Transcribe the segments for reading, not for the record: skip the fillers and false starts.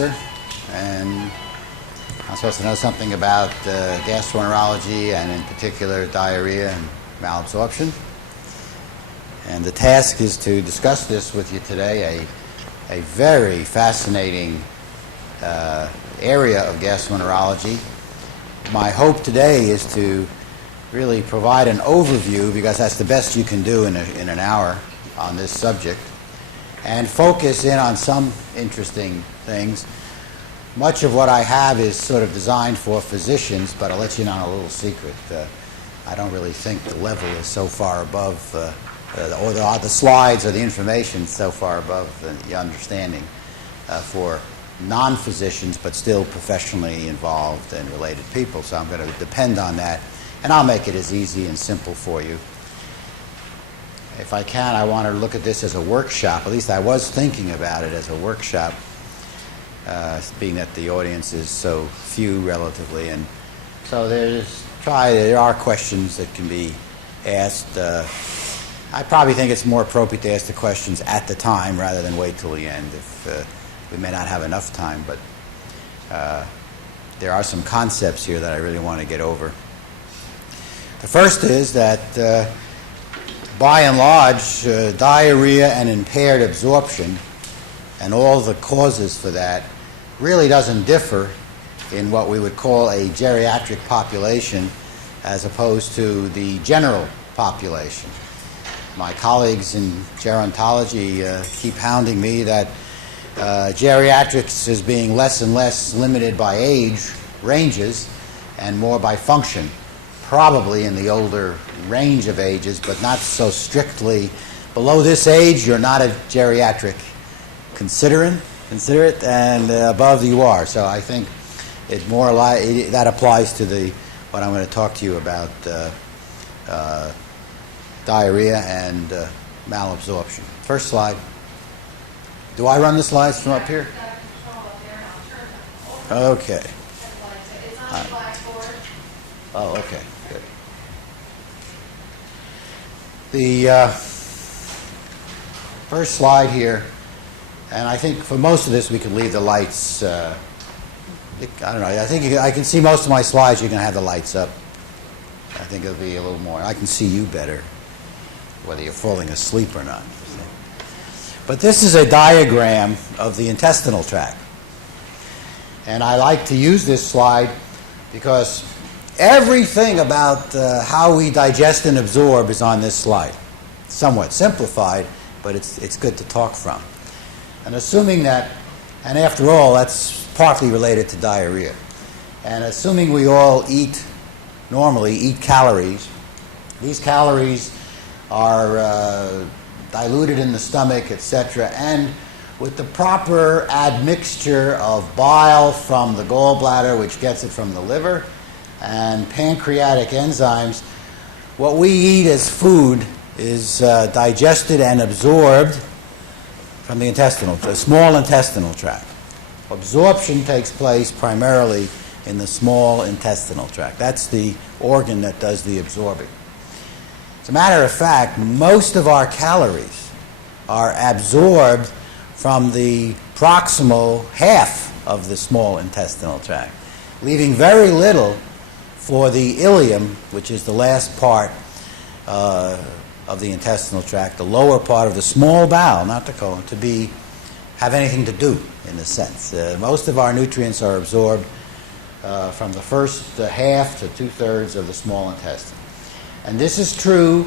and I'm supposed to know something about gastroenterology and in particular diarrhea and malabsorption. And the task is to discuss this with you today, a very fascinating area of gastroenterology. My hope today is to really provide an overview, because that's the best you can do in an hour on this subject, and focus in on some interesting things. Much of what I have is sort of designed for physicians, but I'll let you know a little secret. I don't really think the level is so far above, or the slides or the information so far above the understanding for non-physicians, but still professionally involved and related people. So I'm going to depend on that, and I'll make it as easy and simple for you. If I can, I want to look at this as a workshop. At least I was thinking about it as a workshop, being that the audience is so few relatively. And so there are questions that can be asked. I probably think it's more appropriate to ask the questions at the time rather than wait till the end. If we may not have enough time, but there are some concepts here that I really want to get over. The first is that by and large, diarrhea and impaired absorption and all the causes for that really doesn't differ in what we would call a geriatric population as opposed to the general population. My colleagues in gerontology keep hounding me that geriatrics is being less and less limited by age ranges and more by function, probably in the older range of ages, but not so strictly. Below this age, you're not a geriatric. Consider it, and above you are. So I think it more that applies to what I'm going to talk to you about, diarrhea and malabsorption. First slide. Do I run the slides from up here? Okay. It's on the blackboard. Oh, okay. Good. The first slide here, and I think for most of this we could leave the lights. I don't know. I think I can see most of my slides. You can have the lights up. I think it'll be a little more. I can see you better, whether you're falling asleep or not. But this is a diagram of the intestinal tract. And I like to use this slide because everything about how we digest and absorb is on this slide. Somewhat simplified, but it's good to talk from. And assuming that, and after all, that's partly related to diarrhea. And assuming we all normally eat calories, these calories are diluted in the stomach, etc., and with the proper admixture of bile from the gallbladder, which gets it from the liver, and pancreatic enzymes, what we eat as food is digested and absorbed from the small intestinal tract. Absorption takes place primarily in the small intestinal tract. That's the organ that does the absorbing. As a matter of fact, most of our calories are absorbed from the proximal half of the small intestinal tract, leaving very little for the ileum, which is the last part of the intestinal tract, the lower part of the small bowel, not the colon, to have anything to do, in a sense. Most of our nutrients are absorbed from the first half to two-thirds of the small intestine. And this is true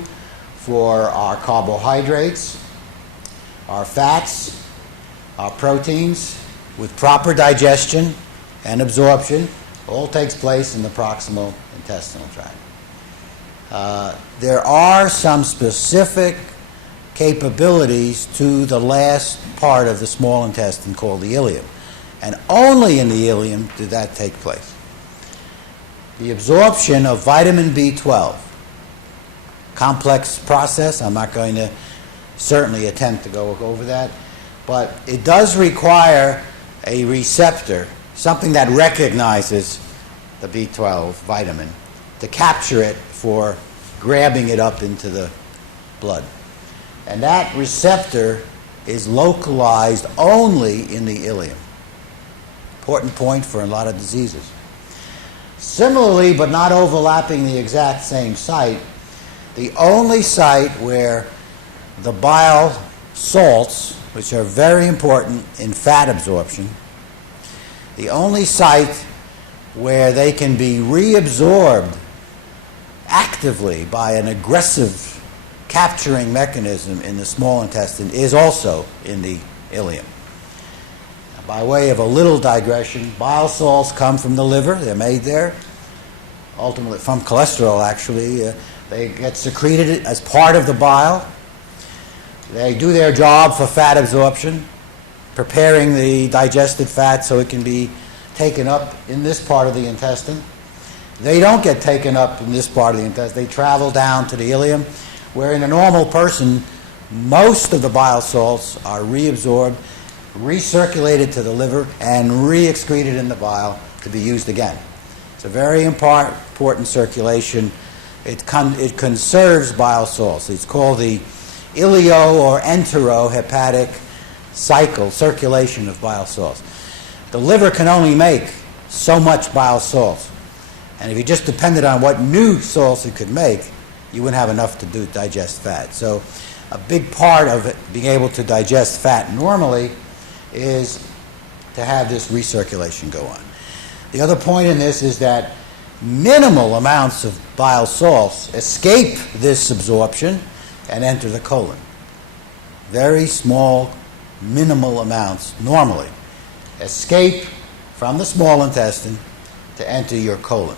for our carbohydrates, our fats, our proteins. With proper digestion and absorption, all takes place in the proximal intestinal tract. There are some specific capabilities to the last part of the small intestine called the ileum. And only in the ileum did that take place. The absorption of vitamin B12, complex process. I'm not going to certainly attempt to go over that, but it does require a receptor, something that recognizes the B12 vitamin, to capture it for grabbing it up into the blood. And that receptor is localized only in the ileum. important point for a lot of diseases. Similarly, but not overlapping the exact same site, the only site where the bile salts, which are very important in fat absorption, the only site where they can be reabsorbed actively by an aggressive capturing mechanism in the small intestine is also in the ileum. By way of a little digression, bile salts come from the liver. They're made there, ultimately from cholesterol, actually. They get secreted as part of the bile. They do their job for fat absorption, preparing the digested fat so it can be taken up in this part of the intestine. They don't get taken up in this part of the intestine. They travel down to the ileum, where in a normal person, most of the bile salts are reabsorbed, recirculated to the liver, and re-excreted in the bile to be used again. It's a very important circulation. It conserves bile salts. It's called the ileo or enterohepatic cycle, circulation of bile salts. The liver can only make so much bile salts. And if you just depended on what new salts it could make, you wouldn't have enough to digest fat. So a big part of it, being able to digest fat normally, is to have this recirculation go on. The other point in this is that minimal amounts of bile salts escape this absorption and enter the colon. Very small, minimal amounts normally escape from the small intestine to enter your colon.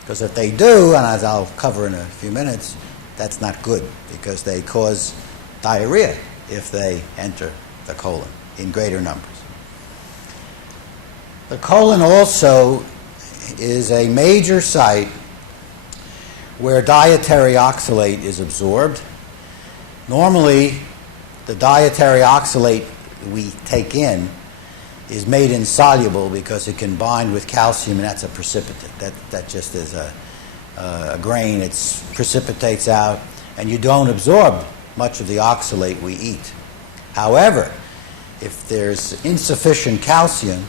Because if they do, and as I'll cover in a few minutes, that's not good because they cause diarrhea if they enter the colon in greater numbers. The colon also is a major site where dietary oxalate is absorbed. Normally, the dietary oxalate we take in is made insoluble because it can bind with calcium, and that's a precipitate. That just is a grain. It precipitates out, and you don't absorb much of the oxalate we eat. However, if there's insufficient calcium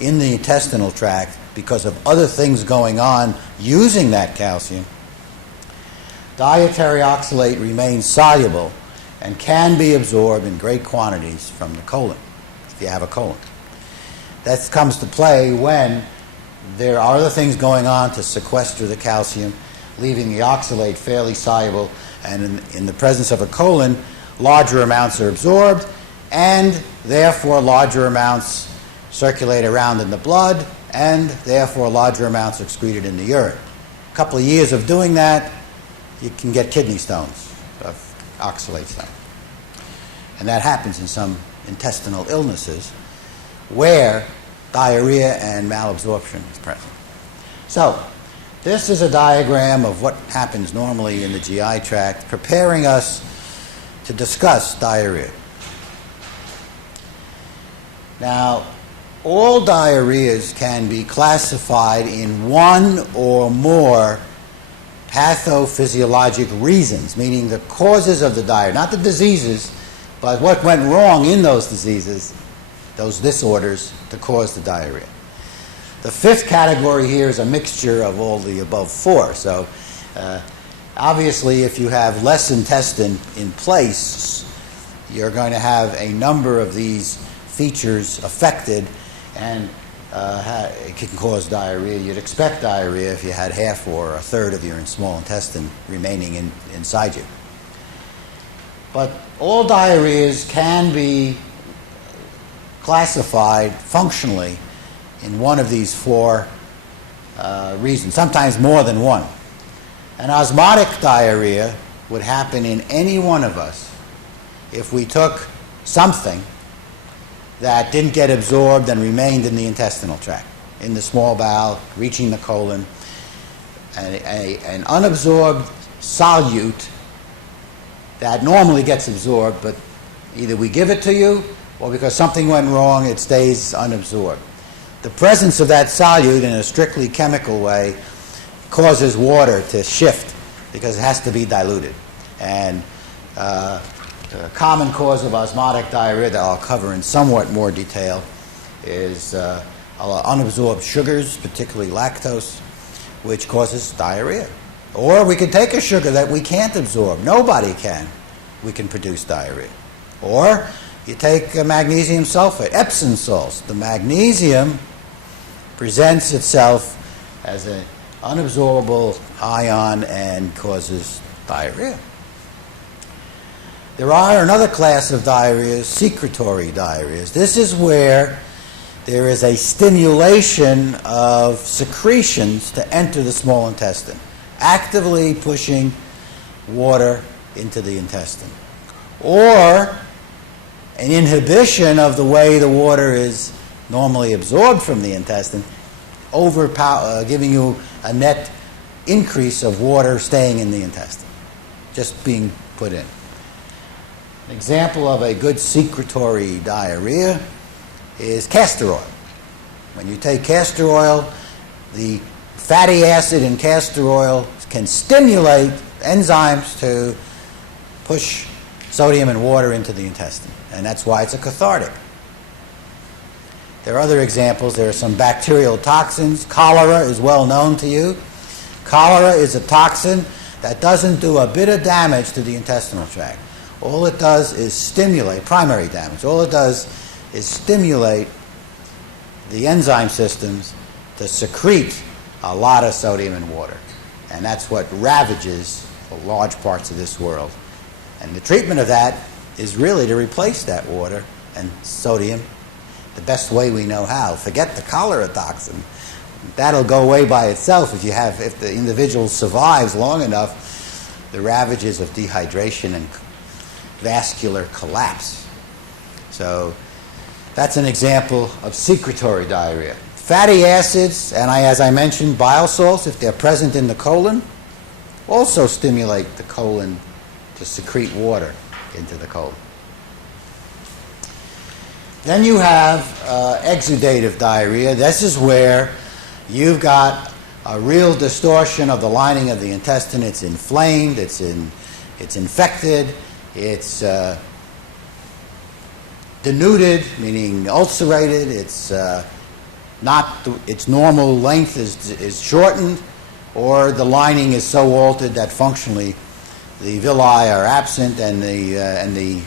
in the intestinal tract because of other things going on using that calcium, dietary oxalate remains soluble and can be absorbed in great quantities from the colon, if you have a colon. That comes to play when there are other things going on to sequester the calcium, leaving the oxalate fairly soluble, and in the presence of a colon, larger amounts are absorbed, and therefore larger amounts circulate around in the blood, and therefore larger amounts are excreted in the urine. A couple of years of doing that, you can get kidney stones of oxalate stone. And that happens in some intestinal illnesses where diarrhea and malabsorption is present. So, this is a diagram of what happens normally in the GI tract, preparing us to discuss diarrhea. Now, all diarrheas can be classified in one or more pathophysiologic reasons, meaning the causes of the diarrhea, not the diseases, but what went wrong in those diseases, those disorders, to cause the diarrhea. The fifth category here is a mixture of all the above four. So obviously, if you have less intestine in place, you're going to have a number of these features affected, and it can cause diarrhea. You'd expect diarrhea if you had half or a third of your small intestine remaining inside you. But all diarrheas can be classified functionally in one of these four reasons, sometimes more than one. An osmotic diarrhea would happen in any one of us if we took something that didn't get absorbed and remained in the intestinal tract, in the small bowel, reaching the colon. An unabsorbed solute that normally gets absorbed, but either we give it to you or because something went wrong, it stays unabsorbed. The presence of that solute in a strictly chemical way causes water to shift because it has to be diluted. And a common cause of osmotic diarrhea that I'll cover in somewhat more detail is unabsorbed sugars, particularly lactose, which causes diarrhea. Or we can take a sugar that we can't absorb. Nobody can. We can produce diarrhea. Or you take magnesium sulfate, Epsom salts. The magnesium presents itself as an unabsorbable ion and causes diarrhea. There are another class of diarrheas, secretory diarrheas. This is where there is a stimulation of secretions to enter the small intestine, actively pushing water into the intestine. Or an inhibition of the way the water is normally absorbed from the intestine, giving you a net increase of water staying in the intestine, just being put in. An example of a good secretory diarrhea is castor oil. When you take castor oil, the fatty acid in castor oil can stimulate enzymes to push sodium and water into the intestine, and that's why it's a cathartic. There are other examples. There are some bacterial toxins. Cholera is well known to you. Cholera is a toxin that doesn't do a bit of damage to the intestinal tract. All it does is stimulate, primary damage. All it does is stimulate the enzyme systems to secrete a lot of sodium and water. And that's what ravages large parts of this world. And the treatment of that is really to replace that water and sodium the best way we know how. Forget the cholera toxin. That'll go away by itself if the individual survives long enough the ravages of dehydration and vascular collapse. So that's an example of secretory diarrhea. Fatty acids, and as I mentioned, bile salts, if they're present in the colon, also stimulate the colon to secrete water into the colon. Then you have exudative diarrhea. This is where you've got a real distortion of the lining of the intestine. It's inflamed, it's infected, it's denuded, meaning ulcerated. It's its normal length is shortened, or the lining is so altered that functionally the villi are absent, and the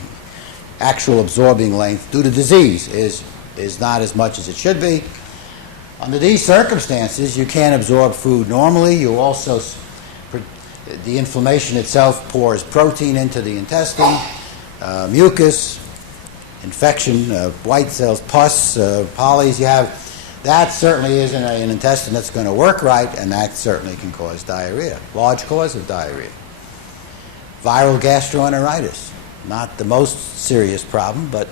actual absorbing length due to disease is not as much as it should be. Under these circumstances, you can't absorb food normally. You also, the inflammation itself pours protein into the intestine, mucus, infection, white cells, pus, polys. You have that certainly isn't an intestine that's going to work right, and that certainly can cause diarrhea. Large cause of diarrhea. Viral gastroenteritis, not the most serious problem, but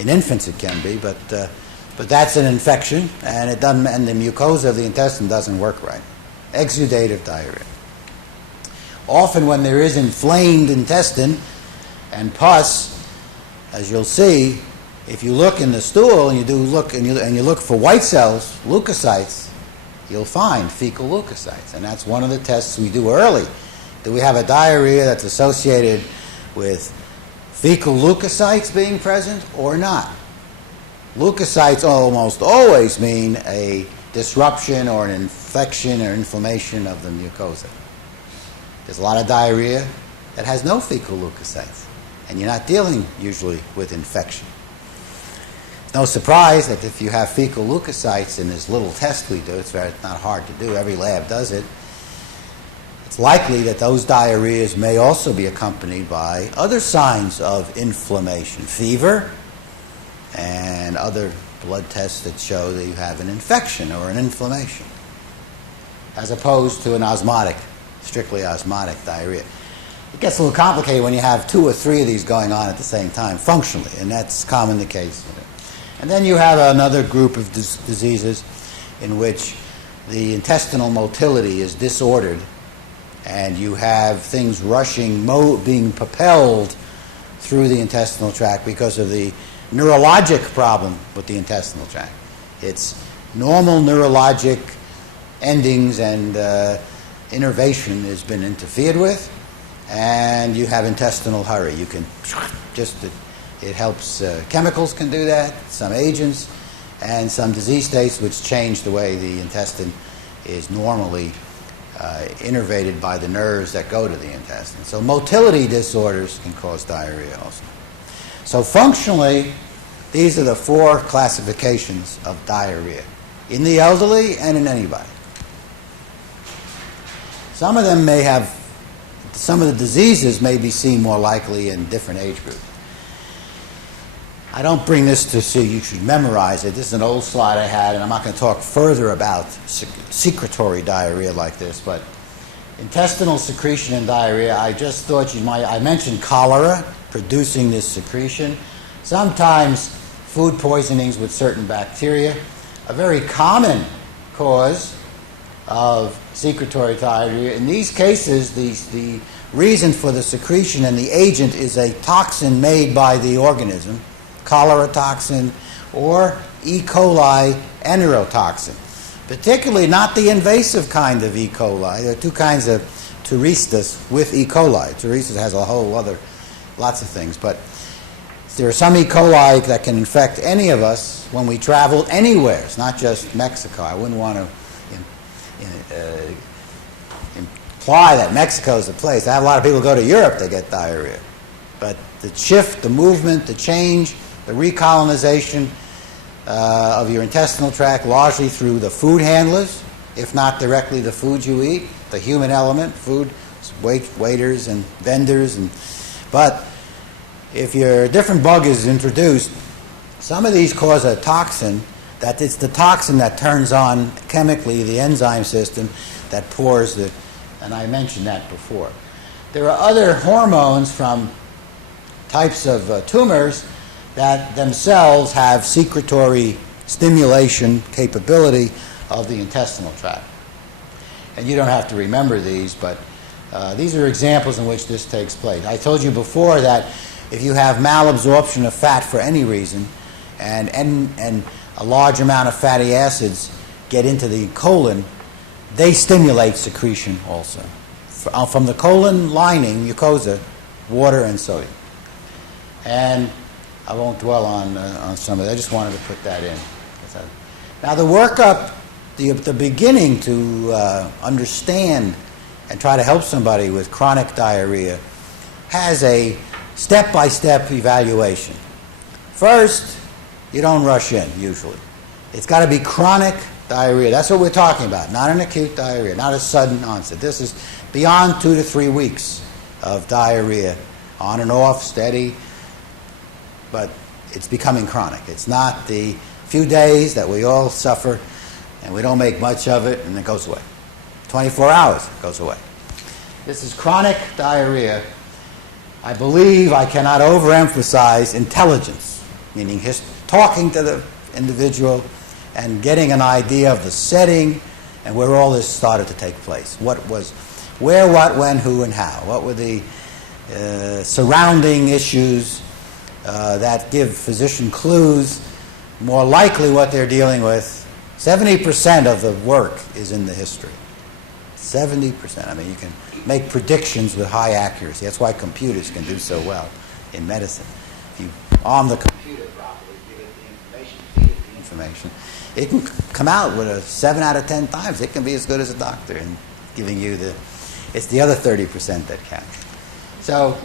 in infants it can be. But that's an infection, and it doesn't, and the mucosa of the intestine doesn't work right. Exudative diarrhea. Often, when there is inflamed intestine and pus, as you'll see, if you look in the stool and you look for white cells, leukocytes, you'll find fecal leukocytes, and that's one of the tests we do early. Do we have a diarrhea that's associated with fecal leukocytes being present or not? Leukocytes almost always mean a disruption or an infection or inflammation of the mucosa. There's a lot of diarrhea that has no fecal leukocytes, and you're not dealing usually with infection. No surprise that if you have fecal leukocytes in this little test we do, it's not hard to do, every lab does it, it's likely that those diarrheas may also be accompanied by other signs of inflammation, fever, and other blood tests that show that you have an infection or an inflammation, as opposed to an osmotic, strictly osmotic diarrhea. It gets a little complicated when you have 2 or 3 of these going on at the same time, functionally, and that's commonly the case. And then you have another group of diseases in which the intestinal motility is disordered, and you have things rushing, being propelled through the intestinal tract because of the neurologic problem with the intestinal tract. It's normal neurologic endings and innervation has been interfered with, and you have intestinal hurry. You can just, it helps, chemicals can do that, some agents, and some disease states which change the way the intestine is normally innervated by the nerves that go to the intestine. So motility disorders can cause diarrhea also. So functionally, these are the 4 classifications of diarrhea in the elderly and in anybody. Some of them may have, some of the diseases may be seen more likely in different age groups. I don't bring this to see you should memorize it. This is an old slide I had, and I'm not going to talk further about secretory diarrhea like this, but intestinal secretion and diarrhea, I just thought you might, I mentioned cholera producing this secretion. Sometimes food poisonings with certain bacteria. A very common cause of secretory diarrhea. In these cases, the reason for the secretion and the agent is a toxin made by the organism, cholera toxin or E. coli enterotoxin. Particularly not the invasive kind of E. coli. There are 2 kinds of Turistas with E. coli. Turistas has a whole other, lots of things, but there are some E. coli that can infect any of us when we travel anywhere. It's not just Mexico. I wouldn't want to imply that Mexico is the place. I have a lot of people go to Europe, they get diarrhea. But the shift, the movement, the change, the recolonization of your intestinal tract, largely through the food handlers, if not directly the food you eat, the human element, food, waiters and vendors. But if your different bug is introduced, some of these cause a toxin, that it's the toxin that turns on chemically the enzyme system that pours the, and I mentioned that before. There are other hormones from types of tumors that themselves have secretory stimulation capability of the intestinal tract. And you don't have to remember these, but these are examples in which this takes place. I told you before that if you have malabsorption of fat for any reason, and a large amount of fatty acids get into the colon, they stimulate secretion also. From the colon lining, mucosa, water and sodium. And I won't dwell on some of that. I just wanted to put that in. Now the workup, the beginning to understand and try to help somebody with chronic diarrhea has a step-by-step evaluation. First, you don't rush in, usually. It's got to be chronic diarrhea. That's what we're talking about, not an acute diarrhea, not a sudden onset. This is beyond 2 to 3 weeks of diarrhea, on and off, steady, but it's becoming chronic. It's not the few days that we all suffer and we don't make much of it and it goes away. 24 hours, it goes away. This is chronic diarrhea. I believe I cannot overemphasize intelligence, meaning talking to the individual and getting an idea of the setting and where all this started to take place. What was, where, what, when, who, and how. What were the surrounding issues that give physician clues, more likely what they're dealing with. 70% of the work is in the history. 70%. I mean, you can make predictions with high accuracy. That's why computers can do so well in medicine. If you arm the computer properly, give it the information, feed it the information, it can come out with a 7 out of 10 times. It can be as good as a doctor in giving you the, it's the other 30% that counts. So,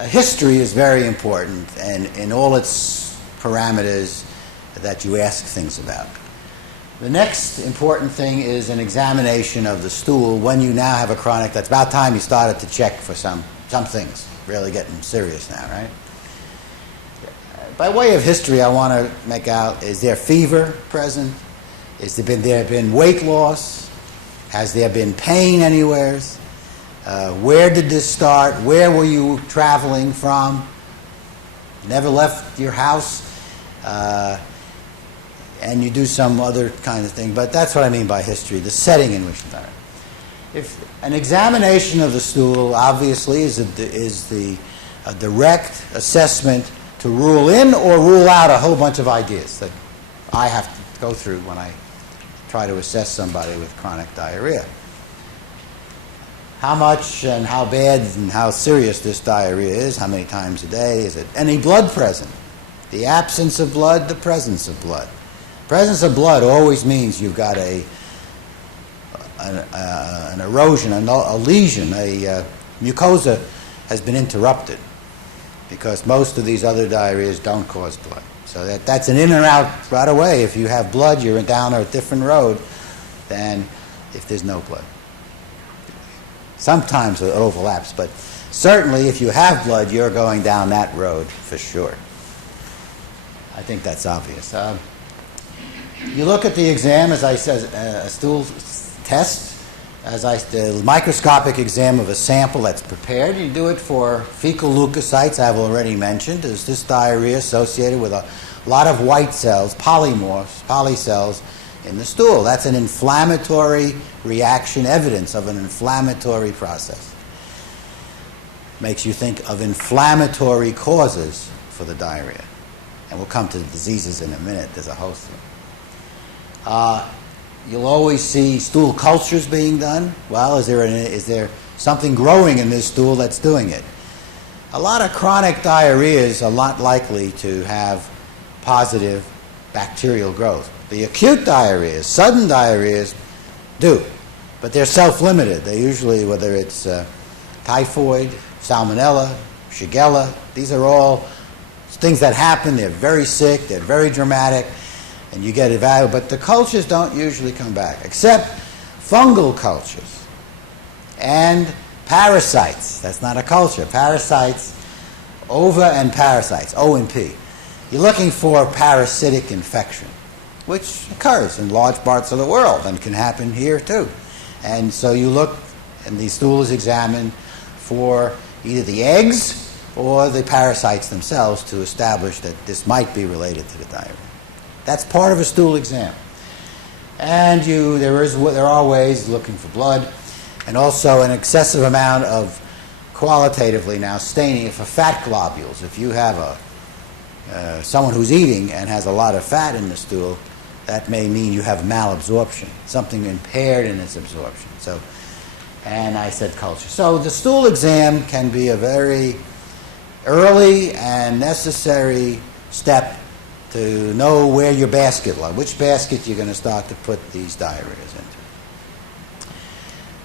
history is very important, and in all its parameters that you ask things about. The next important thing is an examination of the stool when you now have a chronic. That's about time you started to check for some things. Really getting serious now, right? By way of history, I want to make out, is there fever present? Has there been weight loss? Has there been pain anywhere? Where did this start? Where were you traveling from? Never left your house? And you do some other kind of thing. But that's what I mean by history, the setting in which you are. If an examination of the stool, obviously, is a direct assessment to rule in or rule out a whole bunch of ideas that I have to go through when I try to assess somebody with chronic diarrhea. How much and how bad and how serious this diarrhea is, how many times a day, is it any blood present? The absence of blood, the presence of blood. Presence of blood always means you've got an erosion, a lesion, a mucosa has been interrupted, because most of these other diarrheas don't cause blood. So that's an in or out right away. If you have blood, you're down a different road than if there's no blood. Sometimes it overlaps, but certainly if you have blood, you're going down that road for sure. I think that's obvious. You look at the exam, as I said, a stool test, the microscopic exam of a sample that's prepared. You do it for fecal leukocytes, I've already mentioned. There's this diarrhea associated with a lot of white cells, polymorphs, polycells in the stool. That's an inflammatory reaction, evidence of an inflammatory process. Makes you think of inflammatory causes for the diarrhea. And we'll come to the diseases in a minute. There's a host of them. You'll always see stool cultures being done. Well, is there something growing in this stool that's doing it? A lot of chronic diarrheas are not likely to have positive bacterial growth. The acute diarrheas, sudden diarrheas, do, but they're self-limited. They usually, whether it's typhoid, salmonella, shigella, these are all things that happen. They're very sick, they're very dramatic, and you get evaluated. But the cultures don't usually come back, except fungal cultures and parasites. That's not a culture. Parasites, ova and parasites, O and P. You're looking for parasitic infection, which occurs in large parts of the world and can happen here too. And so you look, and the stool is examined for either the eggs or the parasites themselves to establish that this might be related to the diarrhea. That's part of a stool exam. And there are ways looking for blood, and also an excessive amount of, qualitatively now, staining for fat globules. If you have someone who's eating and has a lot of fat in the stool, that may mean you have malabsorption, something impaired in its absorption. And I said culture. So the stool exam can be a very early and necessary step to know where your basket lies, which basket you're going to start to put these diarrheas into.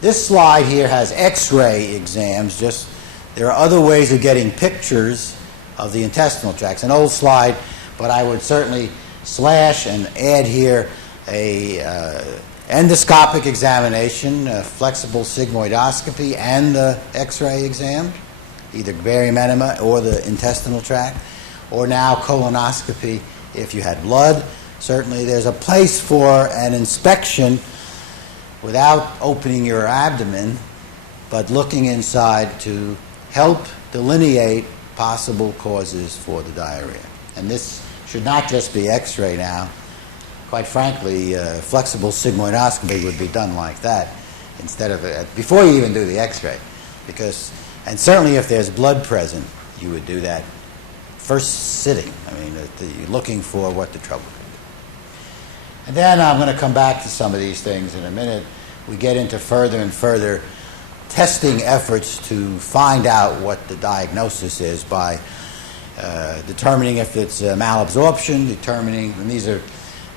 This slide here has X-ray exams. There are other ways of getting pictures of the intestinal tract. It's an old slide, but I would certainly slash and add here a endoscopic examination, flexible sigmoidoscopy, and the X-ray exam, either barium enema or the intestinal tract, or now colonoscopy if you had blood. Certainly there's a place for an inspection without opening your abdomen, but looking inside to help delineate possible causes for the diarrhea. And this should not just be X-ray now. Quite frankly, flexible sigmoidoscopy would be done like that instead of before you even do the X-ray, and certainly if there's blood present, you would do that first sitting. I mean, you're looking for what the trouble could be. And then I'm going to come back to some of these things in a minute. We get into further and further testing efforts to find out what the diagnosis is by determining if it's malabsorption, and these are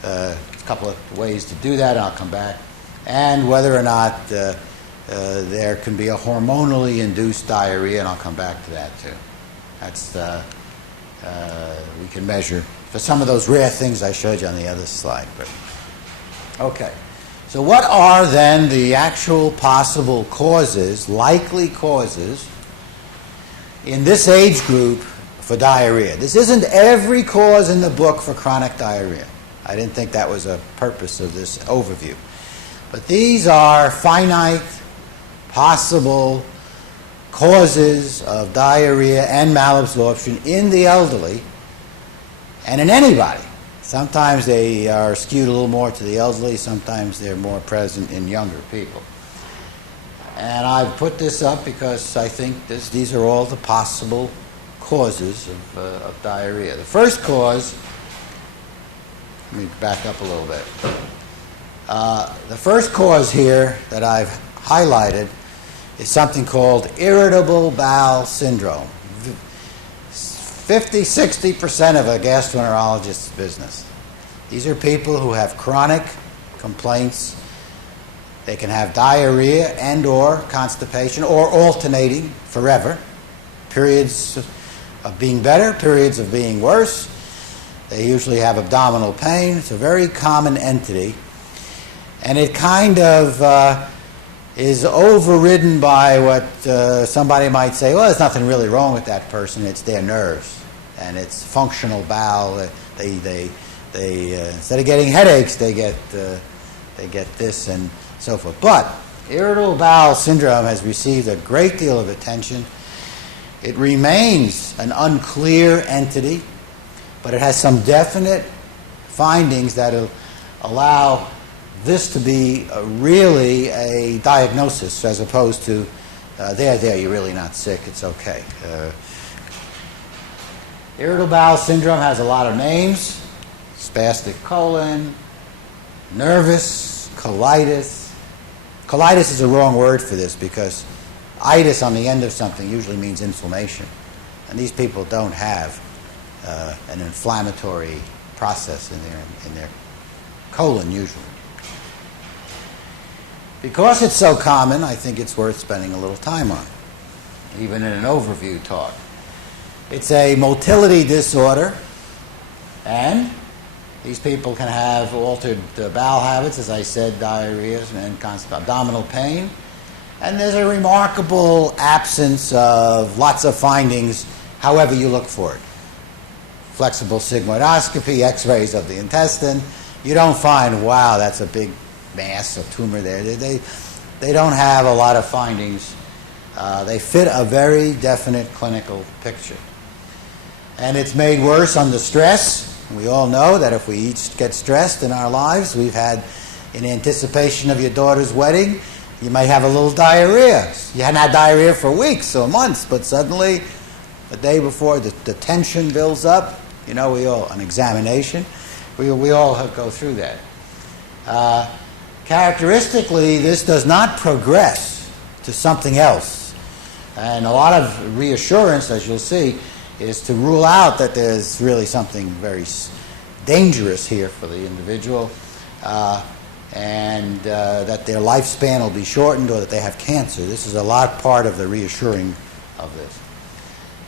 a couple of ways to do that, and I'll come back, and whether or not there can be a hormonally induced diarrhea, and I'll come back to that too. That's we can measure for some of those rare things I showed you on the other slide. Okay, so what are then the actual possible causes, likely causes, in this age group for diarrhea? This isn't every cause in the book for chronic diarrhea. I didn't think that was a purpose of this overview. But these are finite, possible causes of diarrhea and malabsorption in the elderly and in anybody. Sometimes they are skewed a little more to the elderly, sometimes they're more present in younger people. And I've put this up because I think these are all the possible causes of diarrhea. The first cause, let me back up a little bit. The first cause here that I've highlighted is something called irritable bowel syndrome. 50-60% of a gastroenterologist's business. These are people who have chronic complaints. They can have diarrhea and or constipation, or alternating forever. Periods of being better, periods of being worse. They usually have abdominal pain. It's a very common entity. And it kind of is overridden by what somebody might say, well, there's nothing really wrong with that person. It's their nerves. And it's functional bowel. They instead of getting headaches, they get this and so forth. But irritable bowel syndrome has received a great deal of attention. It remains an unclear entity, but it has some definite findings that will allow this to be really a diagnosis as opposed to, there, you're really not sick, it's okay. Irritable bowel syndrome has a lot of names: spastic colon, nervous, colitis. Colitis is a wrong word for this because itis on the end of something usually means inflammation. And these people don't have an inflammatory process in their colon usually. Because it's so common, I think it's worth spending a little time on, even in an overview talk. It's a motility disorder, and these people can have altered bowel habits, as I said, diarrhea and constant abdominal pain. And there's a remarkable absence of lots of findings, however you look for it. Flexible sigmoidoscopy, x-rays of the intestine. You don't find, wow, that's a big mass or tumor there. They don't have a lot of findings. They fit a very definite clinical picture. And it's made worse under stress. We all know that if we each get stressed in our lives, we've had, in anticipation of your daughter's wedding, you may have a little diarrhea. You hadn't had diarrhea for weeks or months, but suddenly, the day before, the tension builds up. You know, an examination, we all go through that. Characteristically, this does not progress to something else. And a lot of reassurance, as you'll see, is to rule out that there's really something very dangerous here for the individual, and that their lifespan will be shortened or that they have cancer. This is a lot part of the reassuring of this.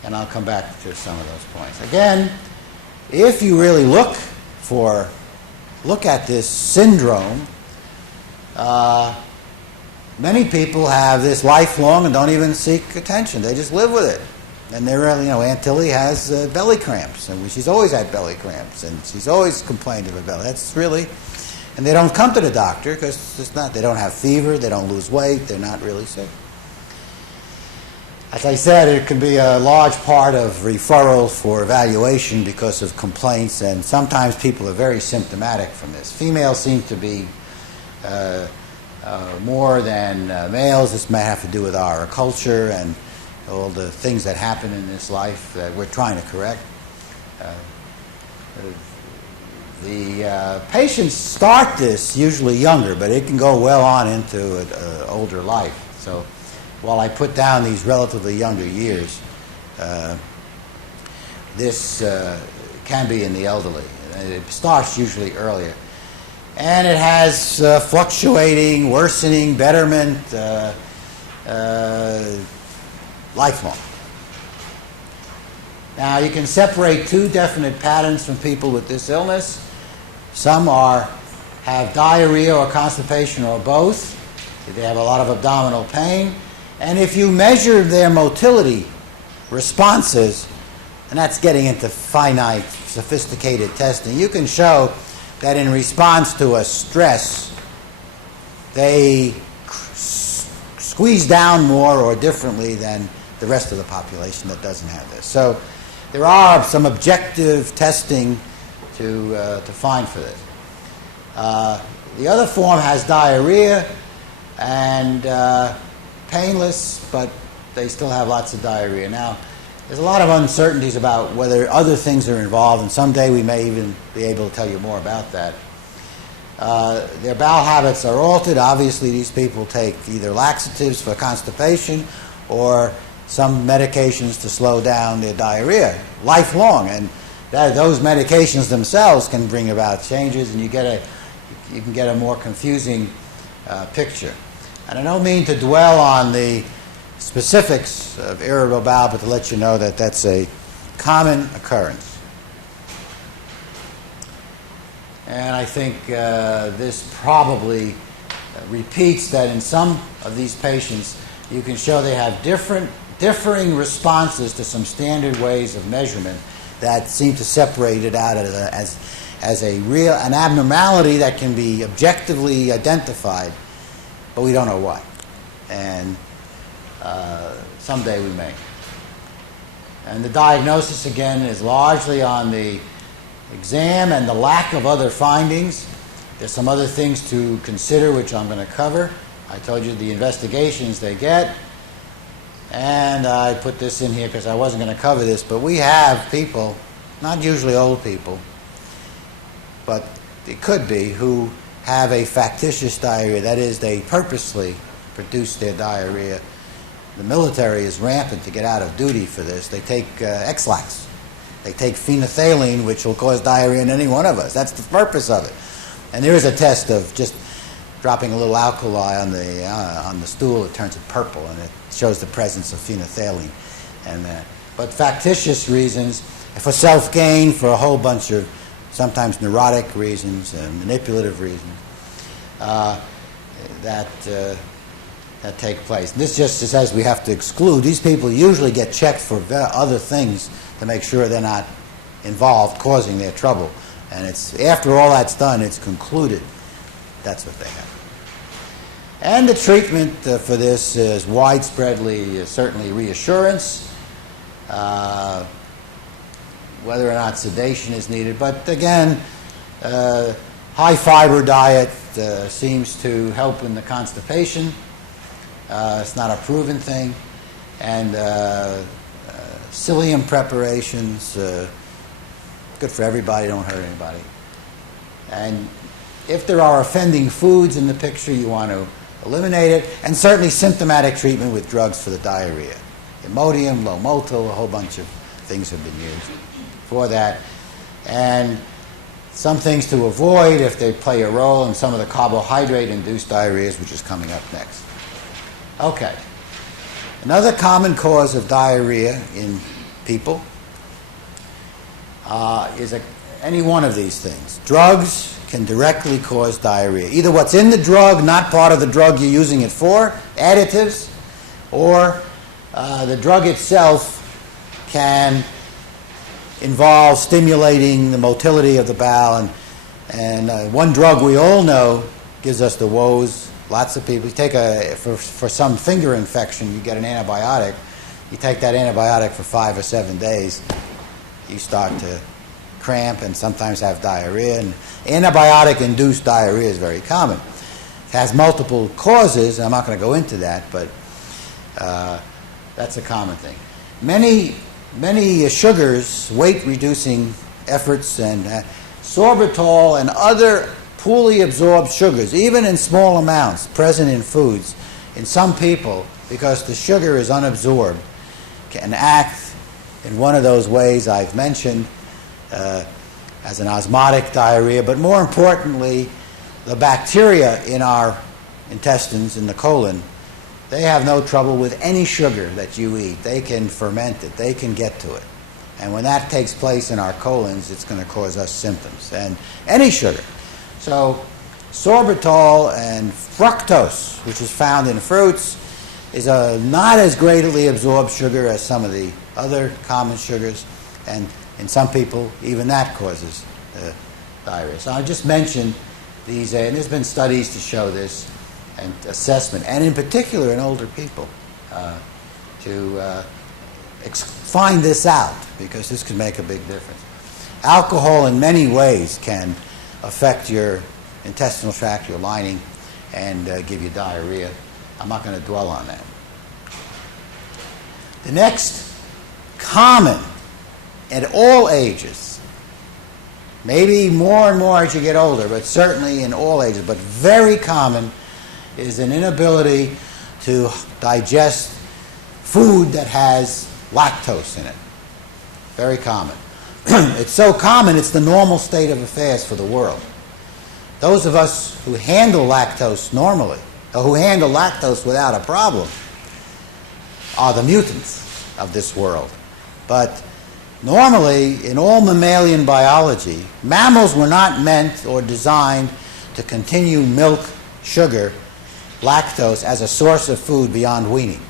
And I'll come back to some of those points. Again, if you really look at this syndrome, many people have this lifelong and don't even seek attention. They just live with it. And they're really, Aunt Tilly has belly cramps, and she's always had belly cramps, and she's always complained of her belly. That's really, and they don't come to the doctor because they don't have fever, they don't lose weight, they're not really sick. As I said, it can be a large part of referral for evaluation because of complaints, and sometimes people are very symptomatic from this. Females seem to be more than males. This may have to do with our culture and all the things that happen in this life that we're trying to correct. The patients start this usually younger, but it can go well on into an older life. So while I put down these relatively younger years, this can be in the elderly. It starts usually earlier. And it has fluctuating, worsening, betterment, lifelong. Now, you can separate two definite patterns from people with this illness. Some have diarrhea or constipation or both. They have a lot of abdominal pain. And if you measure their motility responses, and that's getting into finite, sophisticated testing, you can show that in response to a stress, they squeeze down more or differently than the rest of the population that doesn't have this. So there are some objective testing to find for this. The other form has diarrhea and painless, but they still have lots of diarrhea. Now, there's a lot of uncertainties about whether other things are involved, and someday we may even be able to tell you more about that. Their bowel habits are altered. Obviously, these people take either laxatives for constipation or some medications to slow down their diarrhea lifelong, and those medications themselves can bring about changes, and you can get a more confusing picture. And I don't mean to dwell on the specifics of irritable bowel, but to let you know that that's a common occurrence. And I think this probably repeats that in some of these patients, you can show they have differing responses to some standard ways of measurement that seem to separate it out as an abnormality that can be objectively identified, but we don't know why. And someday we may. And the diagnosis, again, is largely on the exam and the lack of other findings. There's some other things to consider, which I'm going to cover. I told you the investigations they get. And I put this in here because I wasn't going to cover this, but we have people, not usually old people, but it could be, who have a factitious diarrhea. That is, they purposely produce their diarrhea. The military is rampant to get out of duty for this. They take X-Lax. They take phenolphthalein, which will cause diarrhea in any one of us. That's the purpose of it. And there is a test of just dropping a little alkali on the stool. It turns it purple, and it shows the presence of phenolphthalein. But factitious reasons, for self-gain, for a whole bunch of sometimes neurotic reasons and manipulative reasons, that take place. And this just says we have to exclude. These people usually get checked for other things to make sure they're not involved causing their trouble. And it's after all that's done, it's concluded that's what they have. And the treatment for this is widespreadly, certainly reassurance, whether or not sedation is needed. But again, high fiber diet seems to help in the constipation. It's not a proven thing. And psyllium preparations, good for everybody, don't hurt anybody. And if there are offending foods in the picture, you want to eliminate it. And certainly symptomatic treatment with drugs for the diarrhea. Imodium, Lomotil, a whole bunch of things have been used for that. And some things to avoid if they play a role in some of the carbohydrate-induced diarrheas, which is coming up next. Okay. Another common cause of diarrhea in people is any one of these things. Drugs can directly cause diarrhea. Either what's in the drug, not part of the drug you're using it for, additives, or the drug itself can involve stimulating the motility of the bowel. And one drug we all know gives us the woes. Lots of people, you take for some finger infection, you get an antibiotic. You take that antibiotic for 5 or 7 days, you start to cramp and sometimes have diarrhea. And antibiotic-induced diarrhea is very common. It has multiple causes, and I'm not going to go into that, but that's a common thing. Many sugars, weight-reducing efforts, and sorbitol and other poorly absorbed sugars, even in small amounts present in foods, in some people, because the sugar is unabsorbed, can act in one of those ways I've mentioned as an osmotic diarrhea, but more importantly, the bacteria in our intestines, in the colon, they have no trouble with any sugar that you eat. They can ferment it. They can get to it. And when that takes place in our colons, it's going to cause us symptoms. And any sugar. So sorbitol and fructose, which is found in fruits, is a not as greatly absorbed sugar as some of the other common sugars. And in some people, even that causes diarrhea. So I just mentioned these, and there's been studies to show this, and assessment, and in particular in older people, to find this out, because this can make a big difference. Alcohol in many ways can affect your intestinal tract, your lining, and give you diarrhea. I'm not going to dwell on that. The next common at all ages, maybe more and more as you get older, but certainly in all ages, but very common, is an inability to digest food that has lactose in it. Very common. It's so common, it's the normal state of affairs for the world. Those of us who handle lactose normally, or who handle lactose without a problem, are the mutants of this world. But normally, in all mammalian biology, mammals were not meant or designed to continue milk, sugar, lactose as a source of food beyond weaning.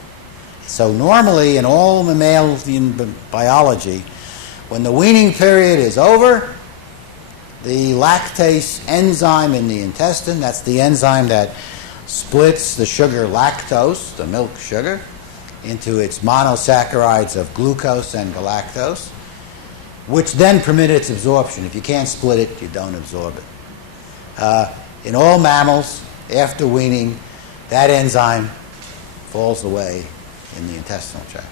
So normally, in all mammalian biology, when the weaning period is over, the lactase enzyme in the intestine, that's the enzyme that splits the sugar lactose, the milk sugar, into its monosaccharides of glucose and galactose, which then permit its absorption. If you can't split it, you don't absorb it. In all mammals, after weaning, that enzyme falls away in the intestinal tract.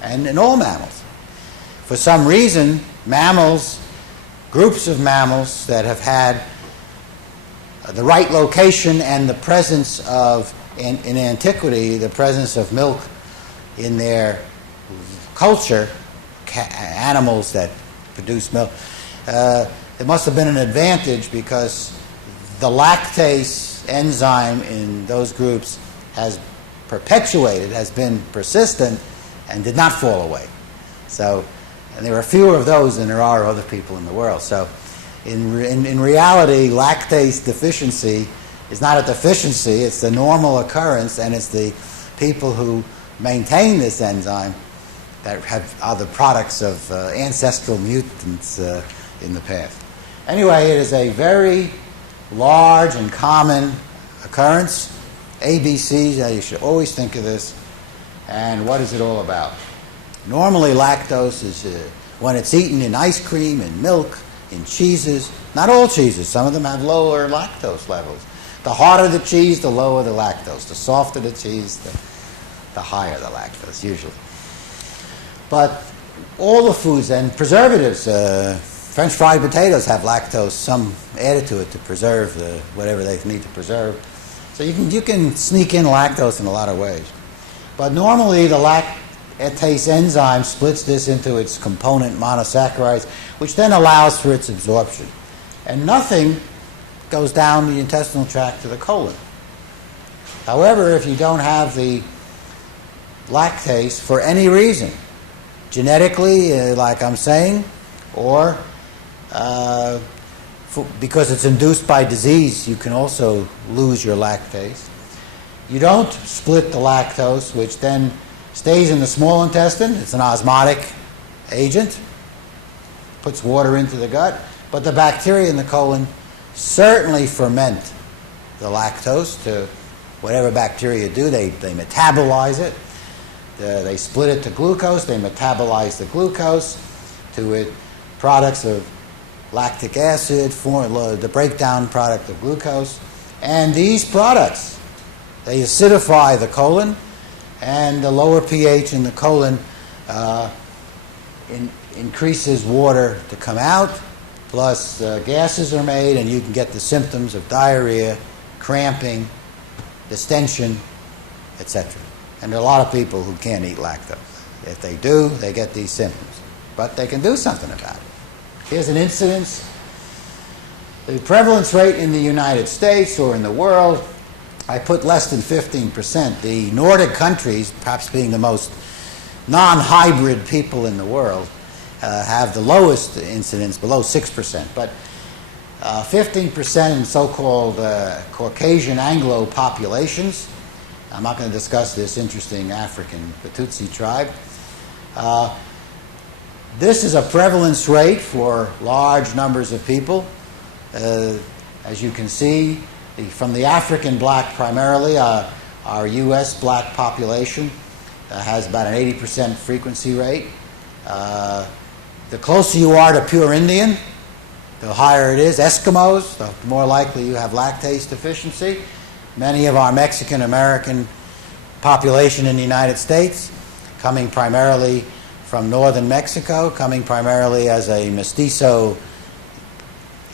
And in all mammals. For some reason, mammals, groups of mammals that have had the right location and the presence of, in antiquity, the presence of milk in their culture, animals that produce milk, it must have been an advantage because the lactase enzyme in those groups has perpetuated, has been persistent, and did not fall away. So, and there are fewer of those than there are other people in the world. So, in reality, lactase deficiency is not a deficiency, it's the normal occurrence, and it's the people who maintain this enzyme that are the products of ancestral mutants in the past. Anyway, it is a very large and common occurrence. ABCs, you should always think of this. And what is it all about? Normally, lactose is when it's eaten in ice cream, in milk, in cheeses. Not all cheeses. Some of them have lower lactose levels. The harder the cheese, the lower the lactose. The softer the cheese, the higher the lactose, usually. But all the foods and preservatives, French fried potatoes have lactose, some added to it to preserve whatever they need to preserve. So you can sneak in lactose in a lot of ways. But normally the lactase enzyme splits this into its component monosaccharides, which then allows for its absorption. And nothing goes down the intestinal tract to the colon. However, if you don't have the lactase for any reason, genetically, like I'm saying, or because it's induced by disease, you can also lose your lactase. You don't split the lactose, which then stays in the small intestine. It's an osmotic agent, puts water into the gut, but the bacteria in the colon certainly ferment the lactose to whatever bacteria do. They metabolize it. They split it to glucose. They metabolize the glucose to it products of lactic acid, the breakdown product of glucose. And these products, they acidify the colon, and the lower pH in the colon increases water to come out, plus gases are made, and you can get the symptoms of diarrhea, cramping, distension, etc. And there are a lot of people who can't eat lactose. If they do, they get these symptoms. But they can do something about it. Here's an incidence. The prevalence rate in the United States or in the world, I put less than 15%. The Nordic countries, perhaps being the most non-hybrid people in the world, have the lowest incidence, below 6%. But 15% in so-called Caucasian Anglo populations. I'm not going to discuss this interesting African, the Tutsi tribe. This is a prevalence rate for large numbers of people. As you can see, from the African black primarily, our U.S. black population has about an 80% frequency rate. The closer you are to pure Indian, the higher it is. Eskimos, the more likely you have lactase deficiency. Many of our Mexican-American population in the United States, coming primarily from northern Mexico, coming primarily as a mestizo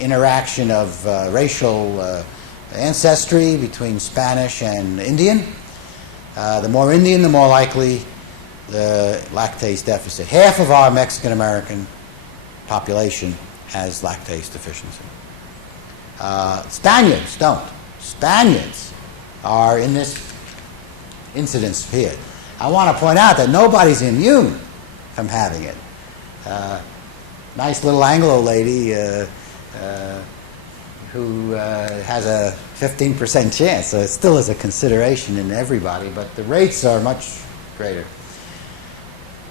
interaction of racial ancestry between Spanish and Indian. The more Indian, the more likely the lactase deficit. Half of our Mexican-American population has lactase deficiency. Spaniards don't. Spaniards are in this incidence here. I want to point out that nobody's immune from having it. Nice little Anglo lady who has a 15% chance, so it still is a consideration in everybody, but the rates are much greater.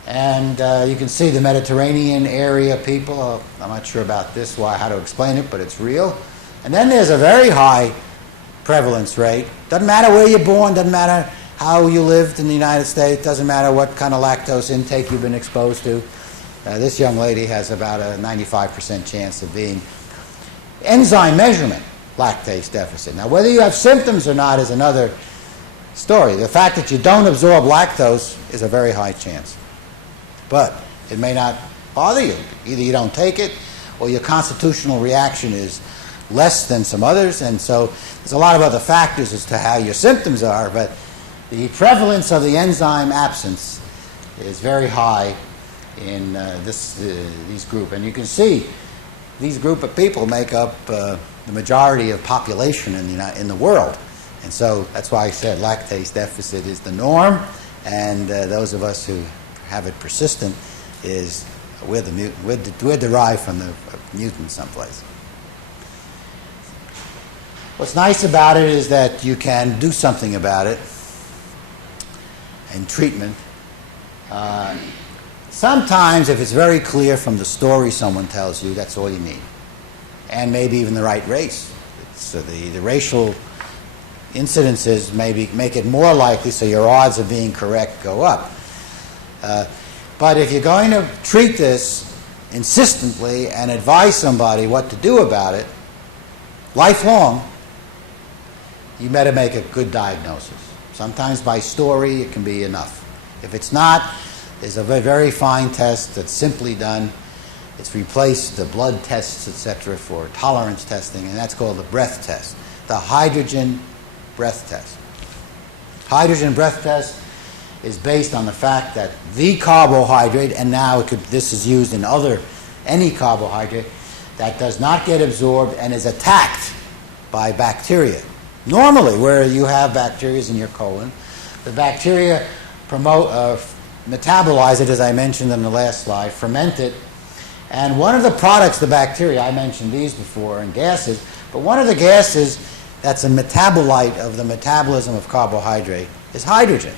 And you can see the Mediterranean area people. I'm not sure about this, how to explain it, but it's real. And then there's a very high prevalence rate. Doesn't matter where you're born, doesn't matter how you lived in the United States, doesn't matter what kind of lactose intake you've been exposed to. This young lady has about a 95% chance of being enzyme measurement lactase deficit. Now, whether you have symptoms or not is another story. The fact that you don't absorb lactose is a very high chance. But it may not bother you. Either you don't take it or your constitutional reaction is less than some others. And so there's a lot of other factors as to how your symptoms are, but the prevalence of the enzyme absence is very high in these group. And you can see these group of people make up the majority of population in the world. And so that's why I said lactase deficit is the norm, and those of us who have it persistent we're the mutant. We're derived from the mutant someplace. What's nice about it is that you can do something about it in treatment. Sometimes, if it's very clear from the story someone tells you, that's all you need. And maybe even the right race. So the racial incidences maybe make it more likely, so your odds of being correct go up. But if you're going to treat this insistently and advise somebody what to do about it, lifelong, you better make a good diagnosis. Sometimes by story it can be enough. If it's not, there's a very fine test that's simply done. It's replaced the blood tests, etc., for tolerance testing, and that's called the breath test, the hydrogen breath test. Hydrogen breath test is based on the fact that the carbohydrate, and now this is used in any carbohydrate, that does not get absorbed and is attacked by bacteria. Normally, where you have bacteria in your colon, the bacteria metabolize it, as I mentioned in the last slide, ferment it, and one of the products, the bacteria, I mentioned these before, and gases, but one of the gases that's a metabolite of the metabolism of carbohydrate is hydrogen.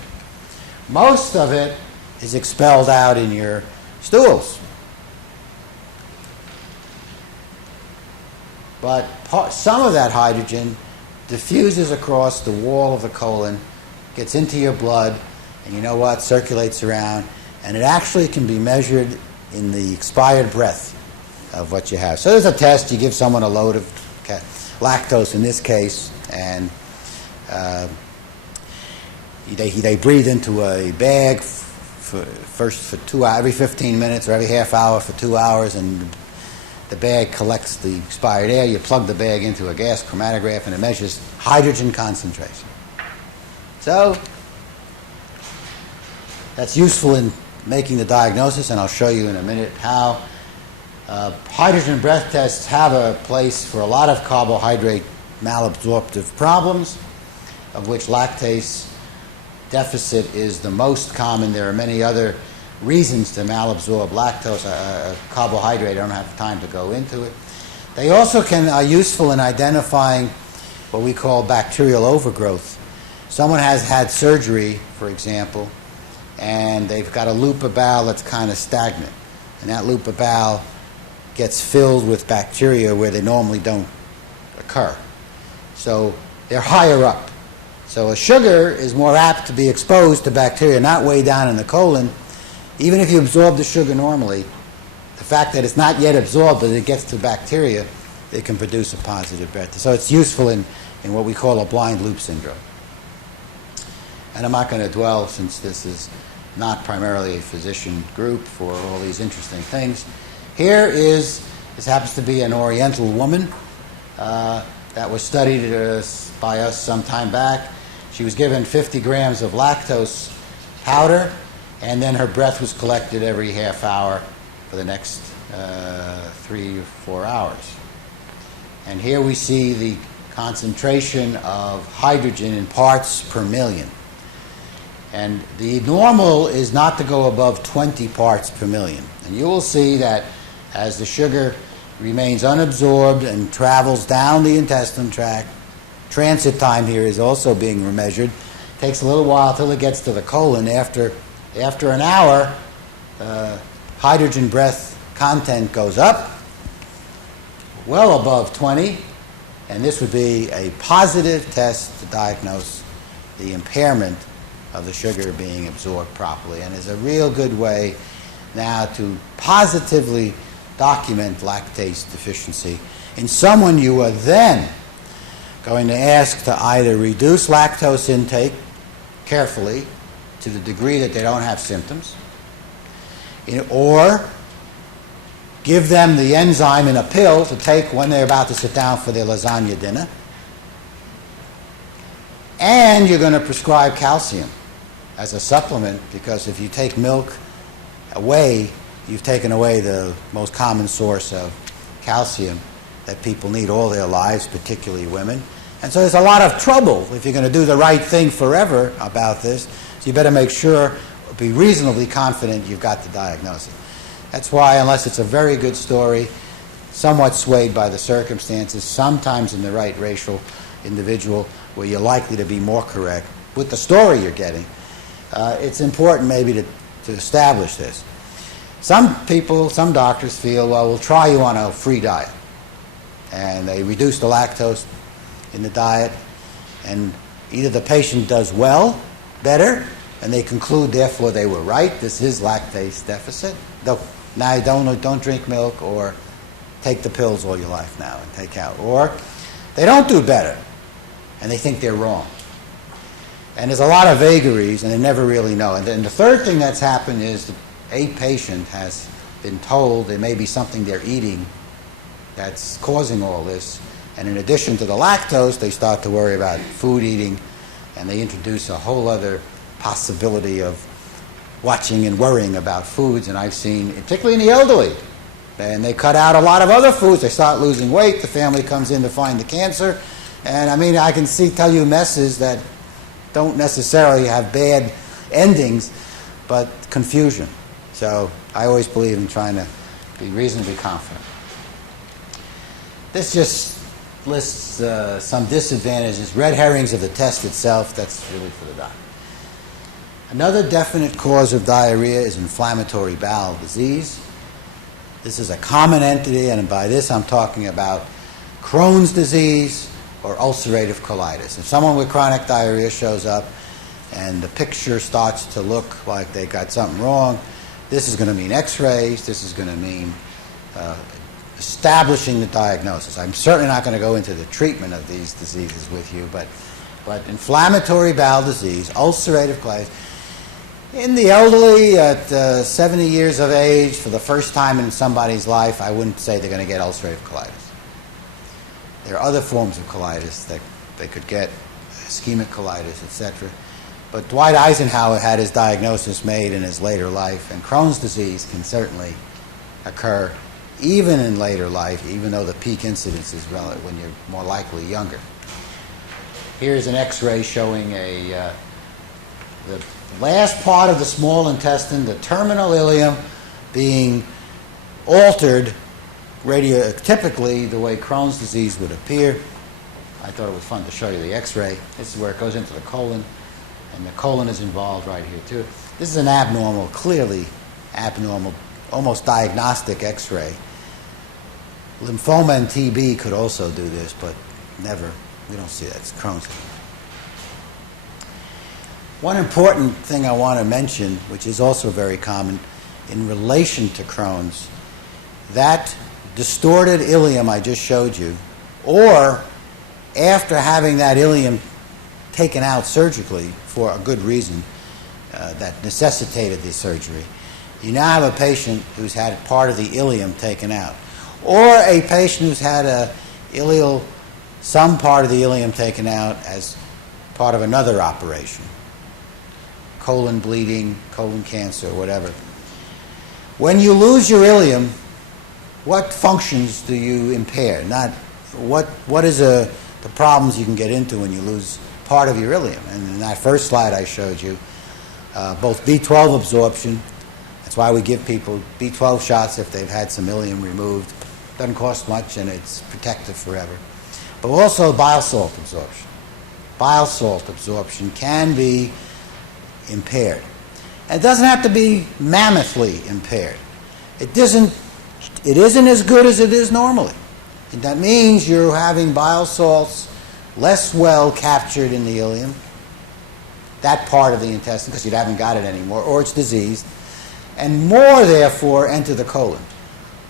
Most of it is expelled out in your stools. But some of that hydrogen diffuses across the wall of the colon, gets into your blood, and you know what? Circulates around, and it actually can be measured in the expired breath of what you have. So there's a test. You give someone a load of lactose in this case, and they breathe into a bag for 2 hours, every 15 minutes or every half hour for 2 hours, and the bag collects the expired air. You plug the bag into a gas chromatograph, and it measures hydrogen concentration. So that's useful in making the diagnosis, and I'll show you in a minute how hydrogen breath tests have a place for a lot of carbohydrate malabsorptive problems, of which lactase deficit is the most common. There are many other reasons to malabsorb lactose, carbohydrate. I don't have time to go into it. They also are useful in identifying what we call bacterial overgrowth. Someone has had surgery, for example, and they've got a loop of bowel that's kind of stagnant, and that loop of bowel gets filled with bacteria where they normally don't occur. So they're higher up. So a sugar is more apt to be exposed to bacteria, not way down in the colon. Even if you absorb the sugar normally, the fact that it's not yet absorbed, but it gets to bacteria, it can produce a positive breath test. So it's useful in what we call a blind loop syndrome. And I'm not going to dwell, since this is not primarily a physician group, for all these interesting things. This happens to be an Oriental woman that was studied by us some time back. She was given 50 grams of lactose powder and then her breath was collected every half hour for the next 3 or 4 hours. And here we see the concentration of hydrogen in parts per million. And the normal is not to go above 20 parts per million. And you will see that as the sugar remains unabsorbed and travels down the intestine tract, transit time here is also being measured. It takes a little while till it gets to the colon. After an hour, hydrogen breath content goes up, well above 20, and this would be a positive test to diagnose the impairment of the sugar being absorbed properly, and is a real good way now to positively document lactase deficiency in someone you are then going to ask to either reduce lactose intake carefully to the degree that they don't have symptoms, or give them the enzyme in a pill to take when they're about to sit down for their lasagna dinner. And you're going to prescribe calcium as a supplement, because if you take milk away, you've taken away the most common source of calcium that people need all their lives, particularly women. And so there's a lot of trouble if you're going to do the right thing forever about this. So you better make sure, be reasonably confident you've got the diagnosis. That's why, unless it's a very good story, somewhat swayed by the circumstances, sometimes in the right racial individual where you're likely to be more correct with the story you're getting, it's important maybe to establish this. Some people, some doctors feel, well, we'll try you on a free diet. And they reduce the lactose in the diet, and either the patient does well, better, and they conclude, therefore, they were right, this is lactase deficit. Now you don't drink milk or take the pills all your life now and take out. Or they don't do better, and they think they're wrong. And there's a lot of vagaries, and they never really know. And then the third thing that's happened is that a patient has been told there may be something they're eating that's causing all this. And in addition to the lactose, they start to worry about food eating, and they introduce a whole other possibility of watching and worrying about foods. And I've seen, particularly in the elderly, and they cut out a lot of other foods. They start losing weight. The family comes in to find the cancer. And I mean, I can tell you messes that don't necessarily have bad endings, but confusion. So I always believe in trying to be reasonably confident. This just lists some disadvantages, red herrings of the test itself. That's really for the doctor. Another definite cause of diarrhea is inflammatory bowel disease. This is a common entity, and by this I'm talking about Crohn's disease or ulcerative colitis. If someone with chronic diarrhea shows up and the picture starts to look like they got something wrong, this is going to mean x-rays, this is going to mean establishing the diagnosis. I'm certainly not going to go into the treatment of these diseases with you, but inflammatory bowel disease, ulcerative colitis, in the elderly at 70 years of age, for the first time in somebody's life, I wouldn't say they're going to get ulcerative colitis. There are other forms of colitis that they could get, ischemic colitis, etc. But Dwight Eisenhower had his diagnosis made in his later life, and Crohn's disease can certainly occur even in later life, even though the peak incidence is relative when you're more likely younger. Here's an X-ray showing the last part of the small intestine, the terminal ileum, being altered typically the way Crohn's disease would appear. I thought it was fun to show you the X-ray. This is where it goes into the colon, and the colon is involved right here too. This is an abnormal, clearly abnormal, almost diagnostic X-ray. Lymphoma and TB could also do this, but never, we don't see that. It's Crohn's disease. One important thing I want to mention, which is also very common in relation to Crohn's, that distorted ileum I just showed you, or after having that ileum taken out surgically for a good reason that necessitated the surgery, you now have a patient who's had part of the ileum taken out, or a patient who's had some part of the ileum taken out as part of another operation. colon bleeding, colon cancer, whatever. When you lose your ileum, what functions do you impair? Not what is the problems you can get into when you lose part of your ileum? And in that first slide I showed you, both B12 absorption. That's why we give people B12 shots if they've had some ileum removed. Doesn't cost much and it's protective forever. But also bile salt absorption. Bile salt absorption can be impaired. And it doesn't have to be mammothly impaired. It isn't as good as it is normally. And that means you're having bile salts less well captured in the ileum, that part of the intestine, because you haven't got it anymore, or it's diseased, and more, therefore, enter the colon.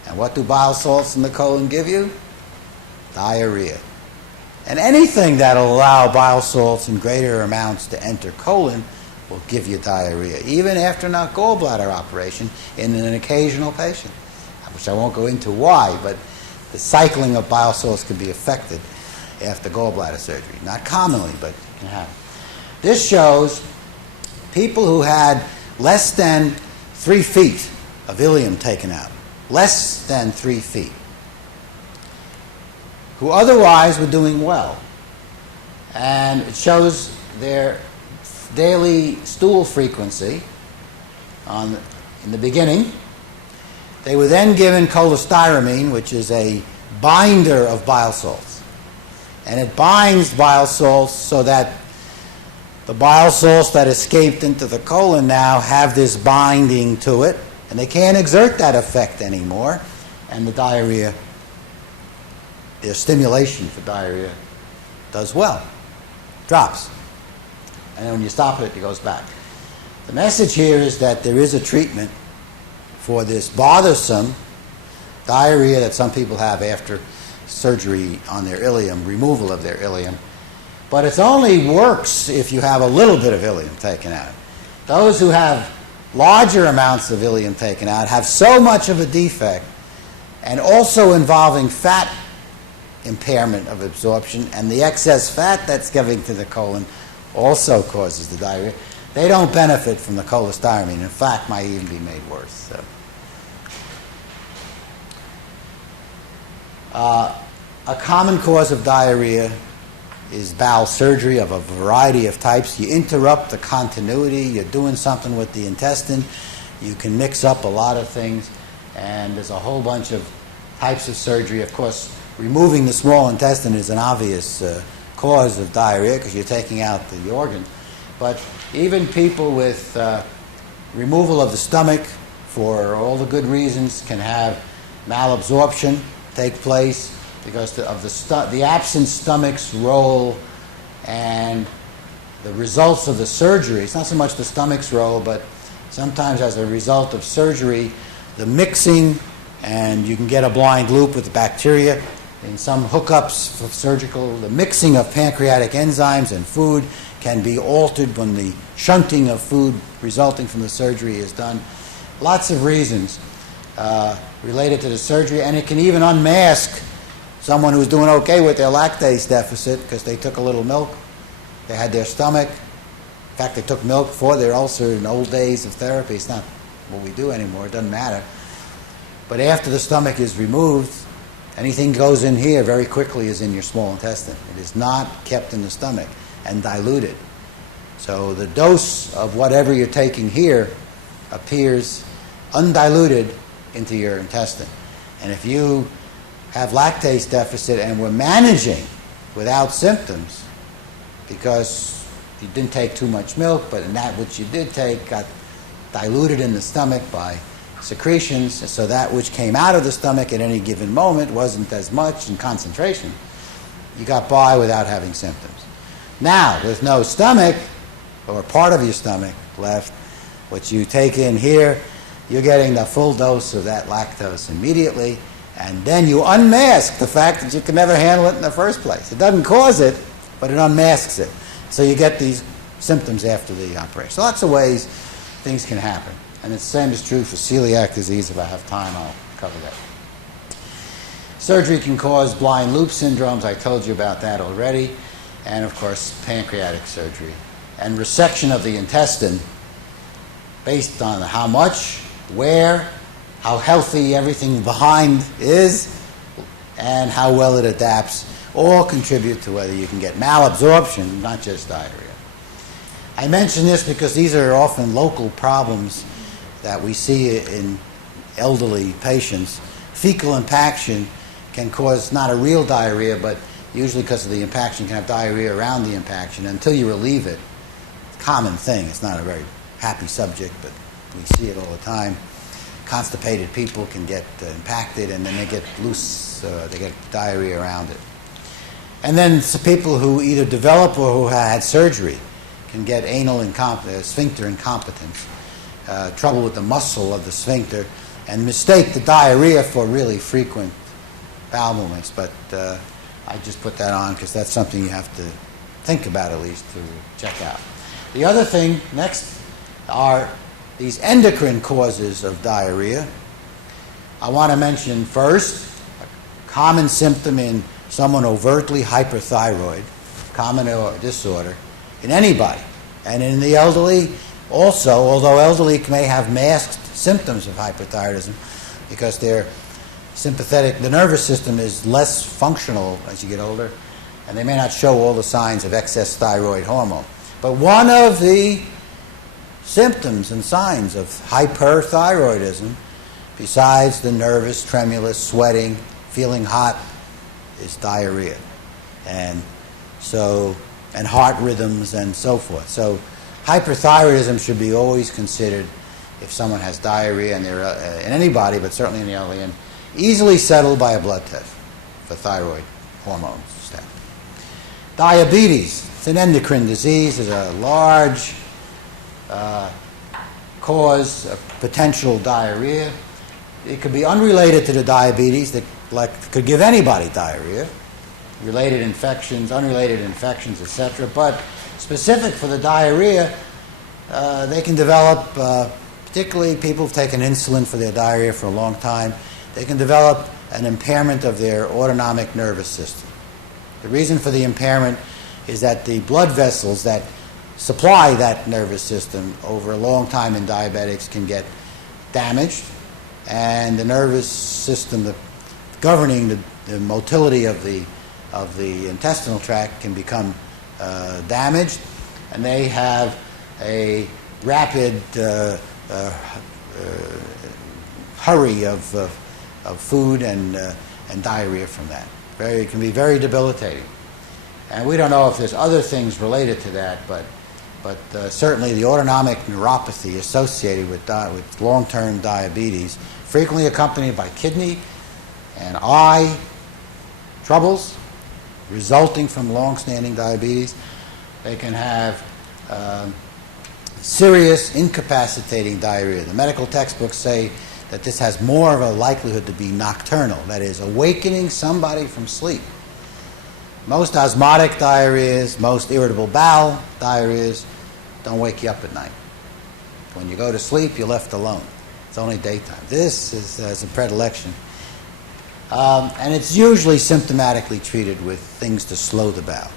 And what do bile salts in the colon give you? Diarrhea. And anything that will allow bile salts in greater amounts to enter colon will give you diarrhea, even after a gallbladder operation in an occasional patient, which I won't go into why, but the cycling of bile salts can be affected after gallbladder surgery. Not commonly, but it can happen. This shows people who had less than 3 feet of ileum taken out, less than 3 feet, who otherwise were doing well. And it shows their daily stool frequency in the beginning. They were then given cholestyramine, which is a binder of bile salts. And it binds bile salts so that the bile salts that escaped into the colon now have this binding to it, and they can't exert that effect anymore, and the diarrhea, their stimulation for diarrhea does well, drops. And then when you stop it, it goes back. The message here is that there is a treatment for this bothersome diarrhea that some people have after surgery on their ileum, removal of their ileum. But it only works if you have a little bit of ileum taken out. Those who have larger amounts of ileum taken out have so much of a defect, and also involving fat impairment of absorption, and the excess fat that's going to the colon also causes the diarrhea. They don't benefit from the cholestyramine. In fact, might even be made worse. So. A common cause of diarrhea is bowel surgery of a variety of types. You interrupt the continuity, you're doing something with the intestine, you can mix up a lot of things, and there's a whole bunch of types of surgery. Of course, removing the small intestine is an obvious cause of diarrhea because you're taking out the organ. But even people with removal of the stomach for all the good reasons can have malabsorption take place because of the absent stomach's role and the results of the surgery. It's not so much the stomach's role, but sometimes as a result of surgery, the mixing, and you can get a blind loop with the bacteria. In some hookups for surgical, the mixing of pancreatic enzymes and food can be altered when the shunting of food resulting from the surgery is done. Lots of reasons related to the surgery, and it can even unmask someone who's doing okay with their lactase deficit because they took a little milk, they had their stomach. In fact, they took milk for their ulcer in old days of therapy. It's not what we do anymore, it doesn't matter. But after the stomach is removed, anything goes in here very quickly is in your small intestine. It is not kept in the stomach and diluted. So the dose of whatever you're taking here appears undiluted into your intestine. And if you have lactase deficit and we're managing without symptoms because you didn't take too much milk, but in that which you did take got diluted in the stomach by secretions, so that which came out of the stomach at any given moment wasn't as much in concentration. You got by without having symptoms. Now, with no stomach, or part of your stomach left, what you take in here, you're getting the full dose of that lactose immediately, and then you unmask the fact that you can never handle it in the first place. It doesn't cause it, but it unmasks it. So you get these symptoms after the operation. So lots of ways things can happen. And the same is true for celiac disease. If I have time, I'll cover that. Surgery can cause blind loop syndromes. I told you about that already. And, of course, pancreatic surgery. And resection of the intestine based on how much, where, how healthy everything behind is, and how well it adapts, all contribute to whether you can get malabsorption, not just diarrhea. I mention this because these are often local problems that we see in elderly patients. Fecal impaction can cause not a real diarrhea, but usually because of the impaction, you can have diarrhea around the impaction until you relieve it. It's a common thing. It's not a very happy subject, but we see it all the time. Constipated people can get impacted, and then they get loose, they get diarrhea around it. And then some people who either develop or who had surgery can get anal sphincter incompetence, trouble with the muscle of the sphincter, and mistake the diarrhea for really frequent bowel movements. But I just put that on because that's something you have to think about at least to check out. The other thing next are these endocrine causes of diarrhea. I want to mention first a common symptom in someone overtly hyperthyroid, common disorder in anybody, and in the elderly also, although elderly may have masked symptoms of hyperthyroidism because their the nervous system is less functional as you get older, and they may not show all the signs of excess thyroid hormone. But one of the symptoms and signs of hyperthyroidism, besides the nervous, tremulous, sweating, feeling hot, is diarrhea, and heart rhythms and so forth. So hyperthyroidism should be always considered if someone has diarrhea, and they're in anybody, but certainly in the elderly, and easily settled by a blood test for thyroid hormone status. Diabetes, it's an endocrine disease, is a large cause of potential diarrhea. It could be unrelated to the diabetes, that could give anybody diarrhea, related infections, unrelated infections, etc. But specific for the diarrhea, they can develop, particularly people who've taken insulin for their diarrhea for a long time, they can develop an impairment of their autonomic nervous system. The reason for the impairment is that the blood vessels that supply that nervous system over a long time in diabetics can get damaged, and the nervous system governing the motility of the intestinal tract can become damaged, and they have a rapid hurry of food and diarrhea from that. It can be very debilitating. And we don't know if there's other things related to that, but certainly the autonomic neuropathy associated with long-term diabetes, frequently accompanied by kidney and eye troubles resulting from long-standing diabetes. They can have serious incapacitating diarrhea. The medical textbooks say that this has more of a likelihood to be nocturnal, that is, awakening somebody from sleep. Most osmotic diarrheas, most irritable bowel diarrheas don't wake you up at night. When you go to sleep, you're left alone. It's only daytime. This is a predilection. And it's usually symptomatically treated with things to slow the bowel.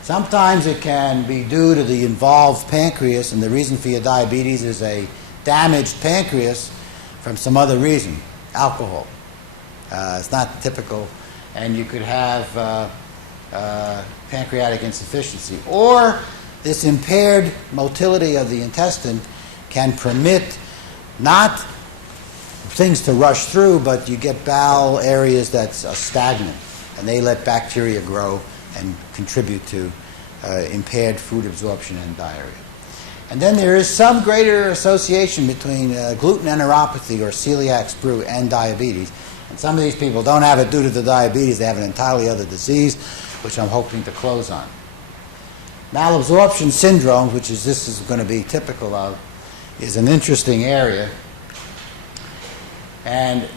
Sometimes it can be due to the involved pancreas, and the reason for your diabetes is a damaged pancreas from some other reason, alcohol. It's not typical, and you could have pancreatic insufficiency. Or this impaired motility of the intestine can permit not things to rush through, but you get bowel areas that's stagnant, and they let bacteria grow and contribute to impaired food absorption and diarrhea. And then there is some greater association between gluten enteropathy or celiac sprue and diabetes. And some of these people don't have it due to the diabetes, they have an entirely other disease, which I'm hoping to close on. Malabsorption syndrome, which this is going to be typical of, is an interesting area. And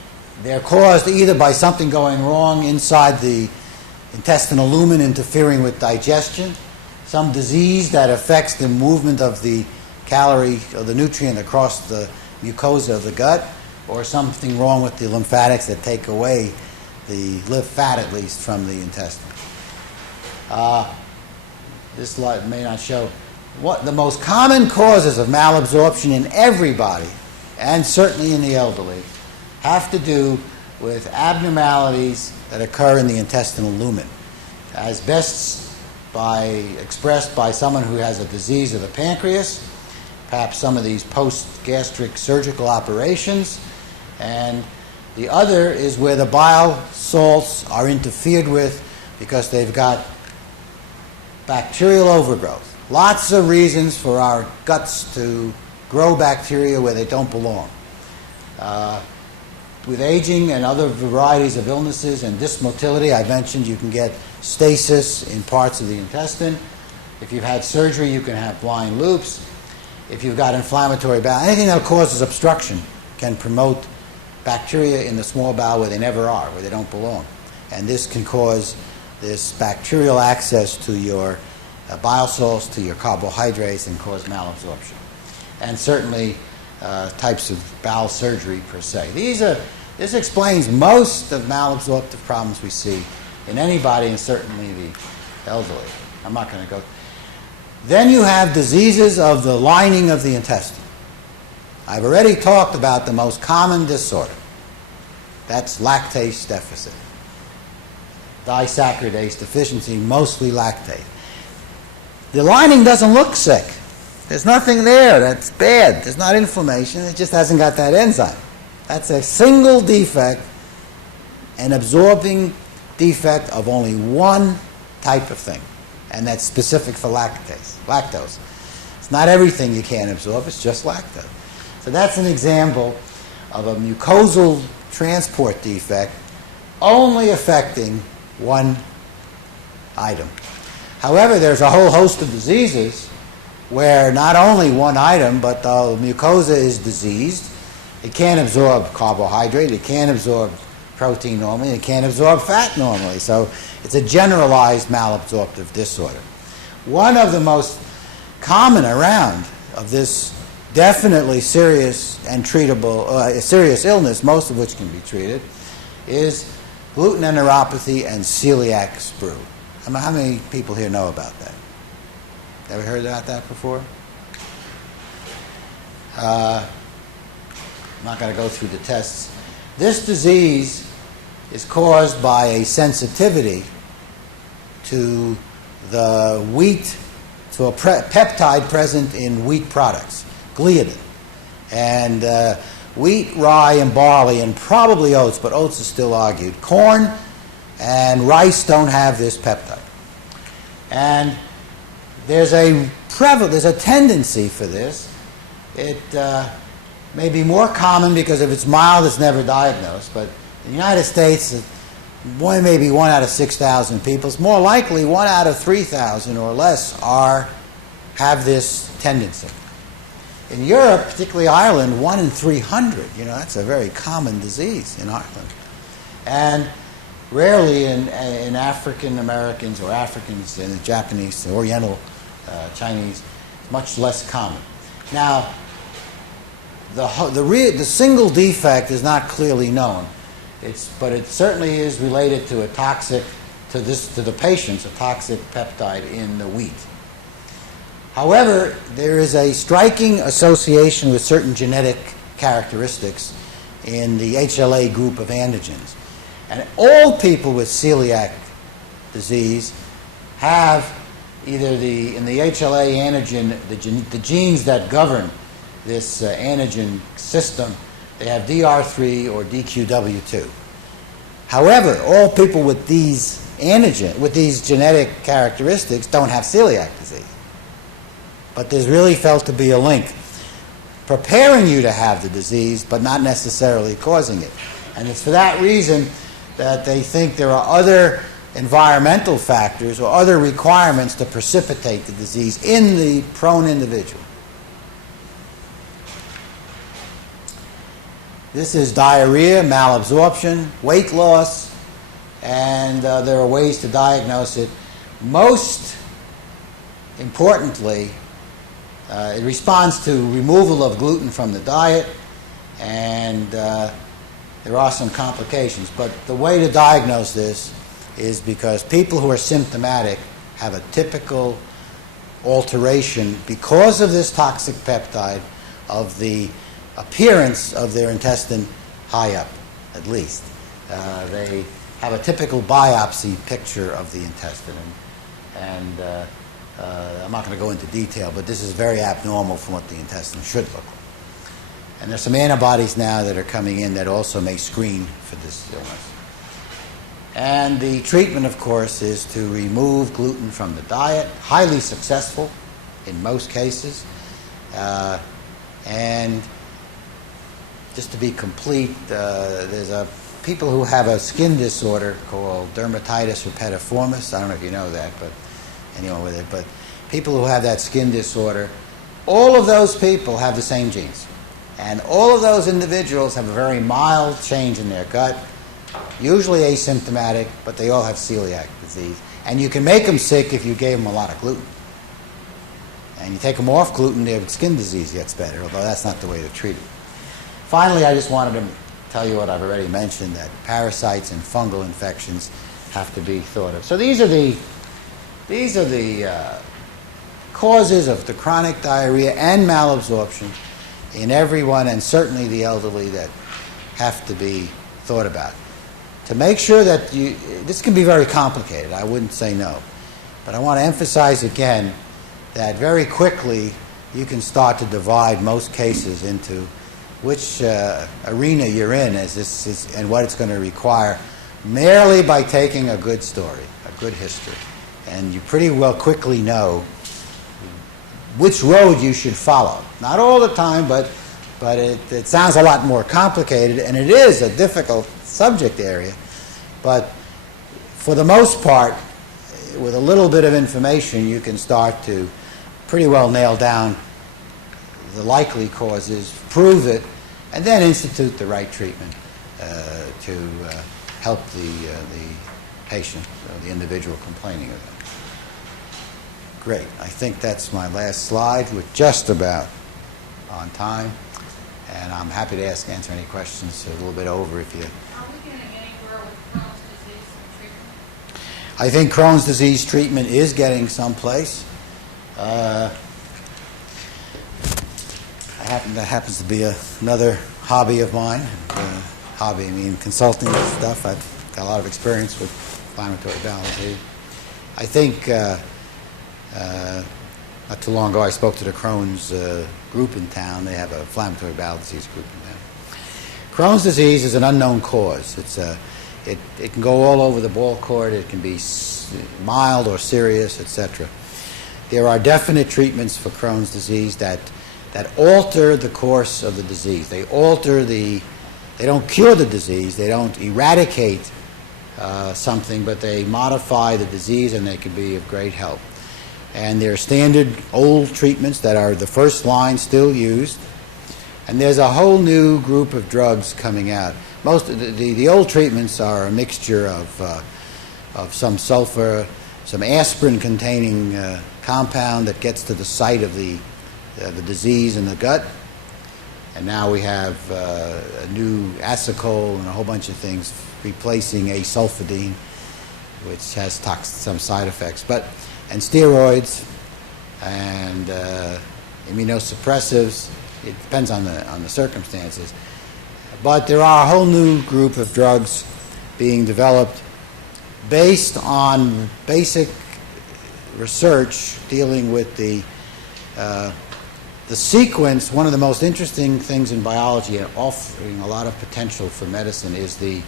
they're caused either by something going wrong inside the intestinal lumen interfering with digestion, some disease that affects the movement of the calorie or the nutrient across the mucosa of the gut, or something wrong with the lymphatics that take away the fat, at least, from the intestine. This slide may not show. what the most common causes of malabsorption in everybody, and certainly in the elderly, have to do with abnormalities that occur in the intestinal lumen, as best expressed by someone who has a disease of the pancreas, perhaps some of these post-gastric surgical operations, and the other is where the bile salts are interfered with because they've got bacterial overgrowth. Lots of reasons for our guts to grow bacteria where they don't belong. With aging and other varieties of illnesses and dysmotility, I mentioned you can get stasis in parts of the intestine. If you've had surgery, you can have blind loops. If you've got inflammatory bowel, anything that causes obstruction can promote bacteria in the small bowel where they never are, where they don't belong. And this can cause this bacterial access to your bile salts, to your carbohydrates, and cause malabsorption. And certainly types of bowel surgery per se. This explains most of malabsorptive problems we see in anybody, and certainly the elderly. I'm not going to go. Then you have diseases of the lining of the intestine. I've already talked about the most common disorder. That's lactase deficit. Disaccharidase deficiency, mostly lactate. The lining doesn't look sick. There's nothing there that's bad. There's not inflammation. It just hasn't got that enzyme. That's a single defect, an absorbing defect of only one type of thing, and that's specific for lactose. It's not everything you can't absorb, it's just lactose. So that's an example of a mucosal transport defect only affecting one item. However, there's a whole host of diseases where not only one item, but the mucosa is diseased. It can't absorb carbohydrate, it can't absorb protein normally, it can't absorb fat normally. So it's a generalized malabsorptive disorder. One of the most common around of this definitely serious and treatable, serious illness, most of which can be treated, is gluten enteropathy and celiac sprue. How many people here know about that? Ever heard about that before? I'm not going to go through the tests. This disease is caused by a sensitivity to the wheat, to a peptide present in wheat products, gliadin. And wheat, rye, and barley, and probably oats, but oats is still argued. Corn and rice don't have this peptide. And there's a tendency for this. It may be more common because if it's mild, it's never diagnosed. But in the United States, maybe 1 out of 6,000 people. It's more likely 1 out of 3,000 or less have this tendency. In Europe, particularly Ireland, 1 in 300. That's a very common disease in Ireland. And rarely in African Americans or Africans and Japanese, Oriental, Chinese, much less common. Now, the single defect is not clearly known, but it certainly is related to the patients, a toxic peptide in the wheat. However, there is a striking association with certain genetic characteristics in the HLA group of antigens. And all people with celiac disease have either in the HLA antigen, the genes that govern this antigen system, they have DR3 or DQW2. However, all people with these genetic characteristics don't have celiac disease. But there's really felt to be a link, preparing you to have the disease, but not necessarily causing it. And it's for that reason that they think there are other environmental factors or other requirements to precipitate the disease in the prone individual. This is diarrhea, malabsorption, weight loss, and there are ways to diagnose it. Most importantly, it responds to removal of gluten from the diet, and there are some complications. But the way to diagnose this is because people who are symptomatic have a typical alteration because of this toxic peptide of the appearance of their intestine high up, at least. They have a typical biopsy picture of the intestine, and I'm not going to go into detail, but this is very abnormal from what the intestine should look like. And there's some antibodies now that are coming in that also may screen for this illness. And the treatment, of course, is to remove gluten from the diet, highly successful in most cases. And just to be complete, there's people who have a skin disorder called dermatitis herpetiformis. I don't know if you know that, but anyone with it. But people who have that skin disorder, all of those people have the same genes. And all of those individuals have a very mild change in their gut, usually asymptomatic, but they all have celiac disease. And you can make them sick if you gave them a lot of gluten. And you take them off gluten, their skin disease gets better, although that's not the way to treat it. Finally, I just wanted to tell you what I've already mentioned, that parasites and fungal infections have to be thought of. So these are the causes of the chronic diarrhea and malabsorption in everyone, and certainly the elderly, that have to be thought about. To make sure that this can be very complicated, I wouldn't say no, but I want to emphasize again that very quickly you can start to divide most cases into which arena you're in as this is, and what it's going to require, merely by taking a good story, a good history. And you pretty well quickly know which road you should follow. Not all the time, but it sounds a lot more complicated, and it is a difficult subject area. But for the most part, with a little bit of information, you can start to pretty well nail down the likely causes, prove it, and then institute the right treatment to help the patient, or the individual complaining of them. Great. I think that's my last slide. We're just about on time, and I'm happy to answer any questions a little bit over if you... Are we getting anywhere with Crohn's disease treatment? I think Crohn's disease treatment is getting someplace. That happens to be another hobby of mine. Hobby, I mean consulting stuff. I've got a lot of experience with inflammatory bowel disease. I think not too long ago I spoke to the Crohn's group in town. They have an inflammatory bowel disease group in town. Crohn's disease is an unknown cause. It can go all over the ball court. It can be mild or serious, etc. There are definite treatments for Crohn's disease that alter the course of the disease. They don't cure the disease. They don't eradicate something, but they modify the disease, and they can be of great help. And there are standard old treatments that are the first line still used. And there's a whole new group of drugs coming out. Most of the old treatments are a mixture of some sulfur, some aspirin-containing compound that gets to the site of the disease in the gut. And now we have a new acetol and a whole bunch of things replacing asulfidine, which has some side effects. And steroids and immunosuppressives. It depends on the circumstances. But there are a whole new group of drugs being developed based on basic research dealing with the sequence. One of the most interesting things in biology and offering a lot of potential for medicine is the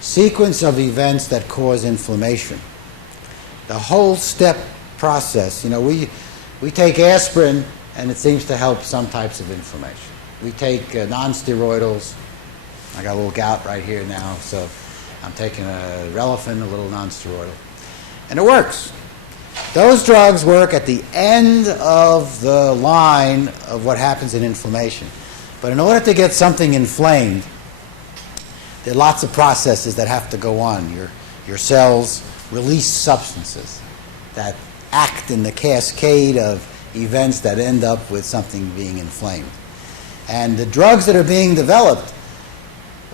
sequence of events that cause inflammation. The whole step process. We take aspirin, and it seems to help some types of inflammation. We take non-steroidals. I got a little gout right here now, so I'm taking a Relafin, a little non-steroidal, and it works. Those drugs work at the end of the line of what happens in inflammation. But in order to get something inflamed, there are lots of processes that have to go on. Your cells release substances that act in the cascade of events that end up with something being inflamed. And the drugs that are being developed,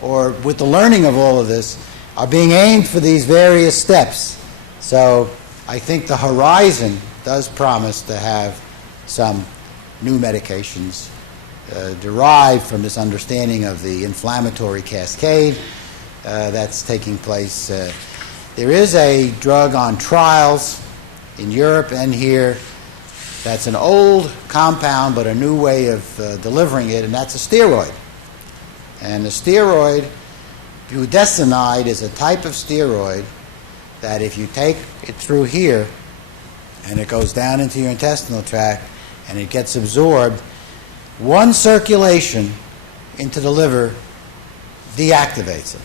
or with the learning of all of this, are being aimed for these various steps. So I think the horizon does promise to have some new medications derived from this understanding of the inflammatory cascade that's taking place. There is a drug on trials in Europe and here that's an old compound but a new way of delivering it, and that's a steroid. And the steroid, budesonide, is a type of steroid that if you take it through here and it goes down into your intestinal tract and it gets absorbed, one circulation into the liver deactivates it.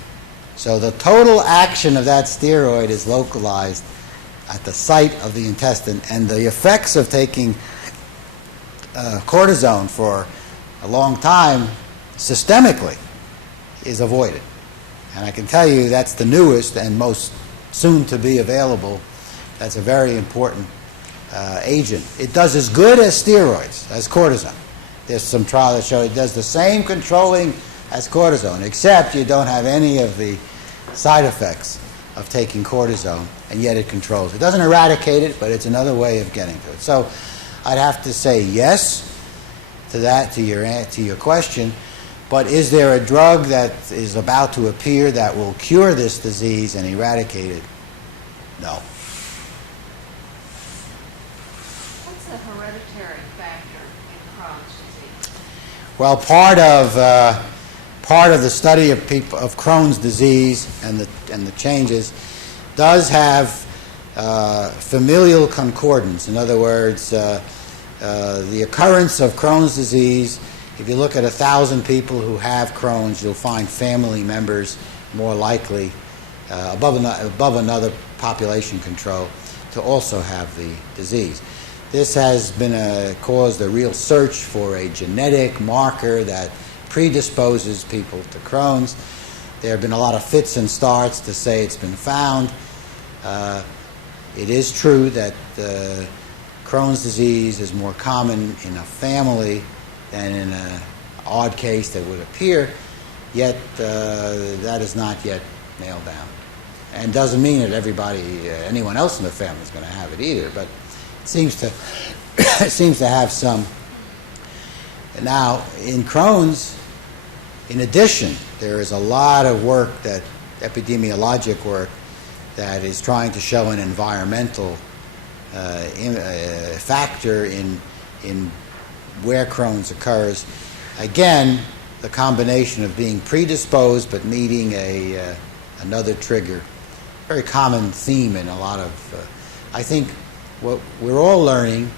So the total action of that steroid is localized at the site of the intestine, and the effects of taking cortisone for a long time systemically is avoided. And I can tell you that's the newest and most soon to be available. That's a very important agent. It does as good as steroids, as cortisone. There's some trial that show it does the same controlling as cortisone, except you don't have any of the side effects of taking cortisone, and yet it controls. It doesn't eradicate it, but it's another way of getting to it. So I'd have to say yes to that, to your question. But is there a drug that is about to appear that will cure this disease and eradicate it? No. What's the hereditary factor in Crohn's disease? Well, part of the study of Crohn's disease and the changes does have familial concordance. In other words, the occurrence of Crohn's disease. If you look at 1,000 people who have Crohn's, you'll find family members more likely above another population control to also have the disease. This has been caused a real search for a genetic marker that predisposes people to Crohn's. There have been a lot of fits and starts to say it's been found. It is true that Crohn's disease is more common in a family than in an odd case that would appear, yet that is not yet nailed down. And doesn't mean that anyone else in the family is going to have it either, but it seems to have some. Now, in Crohn's, in addition, there is a lot of work, epidemiologic work, that is trying to show an environmental factor in where Crohn's occurs. Again, the combination of being predisposed but needing another trigger. Very common theme in a lot of, I think what we're all learning,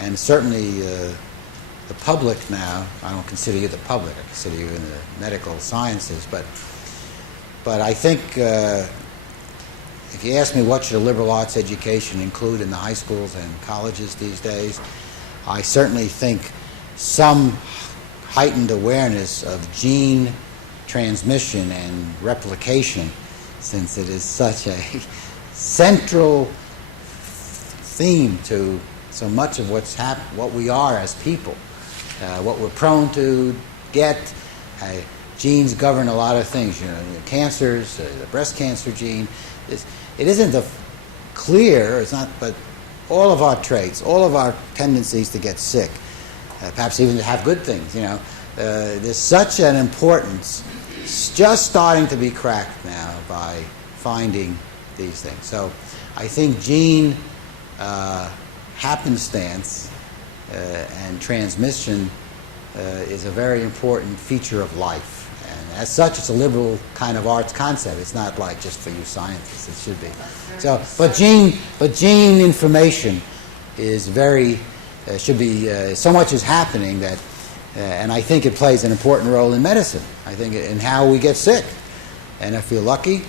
and certainly the public now, I don't consider you the public, I consider you in the medical sciences, but I think if you ask me what should a liberal arts education include in the high schools and colleges these days, I certainly think some heightened awareness of gene transmission and replication, since it is such a central theme to so much of what we are as people, what we're prone to get. Genes govern a lot of things, cancers, the breast cancer gene. It isn't clear, it's not, but all of our traits, all of our tendencies to get sick, perhaps even to have good things, there's such an importance. It's just starting to be cracked now by finding these things. So I think gene happenstance and transmission is a very important feature of life. And as such, it's a liberal kind of arts concept. It's not like just for you scientists. It should be. So, but gene information is should be, so much is happening that, and I think it plays an important role in medicine. I think in how we get sick. And if you're lucky,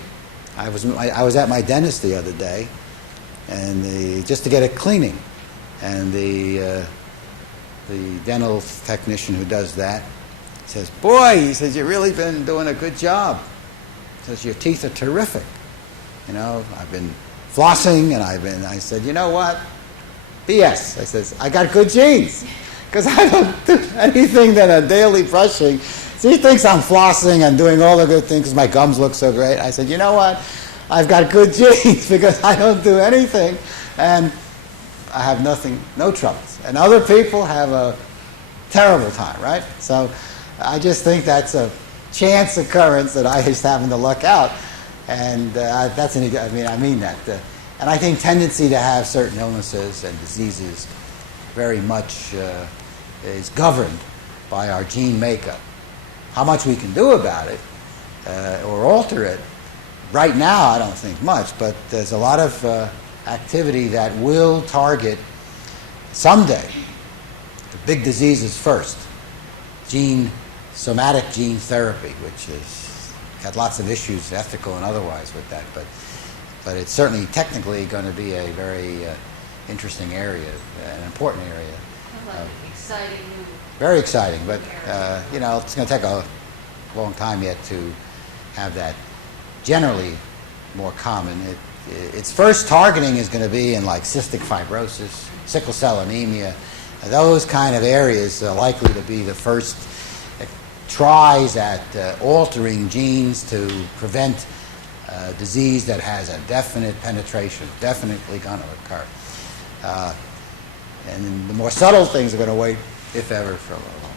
I was at my dentist the other day, and just to get a cleaning, and the dental technician who does that says, "Boy," he says, "you've really been doing a good job." He says, "Your teeth are terrific. I've been flossing, and I said, you know what? BS. I says, I got good genes, because I don't do anything than a daily brushing. So he thinks I'm flossing and doing all the good things because my gums look so great. I said, you know what? I've got good genes because I don't do anything. And I have no troubles. And other people have a terrible time, right? So I just think that's a chance occurrence that I just happen to luck out. And I mean that. And I think tendency to have certain illnesses and diseases very much is governed by our gene makeup. How much we can do about it or alter it, right now I don't think much, but there's a lot of activity that will target someday the big diseases first. Somatic gene therapy, which has got lots of issues, ethical and otherwise, with that, but it's certainly technically going to be a very interesting area, an important area. Exciting. Very exciting, but it's going to take a long time yet to have that generally more common. Its first targeting is going to be in like cystic fibrosis, sickle cell anemia. Those kind of areas are likely to be the first tries at altering genes to prevent disease that has a definite penetration, definitely going to occur. And the more subtle things are going to wait, if ever, for a little while.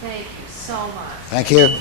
Thank you so much. Thank you.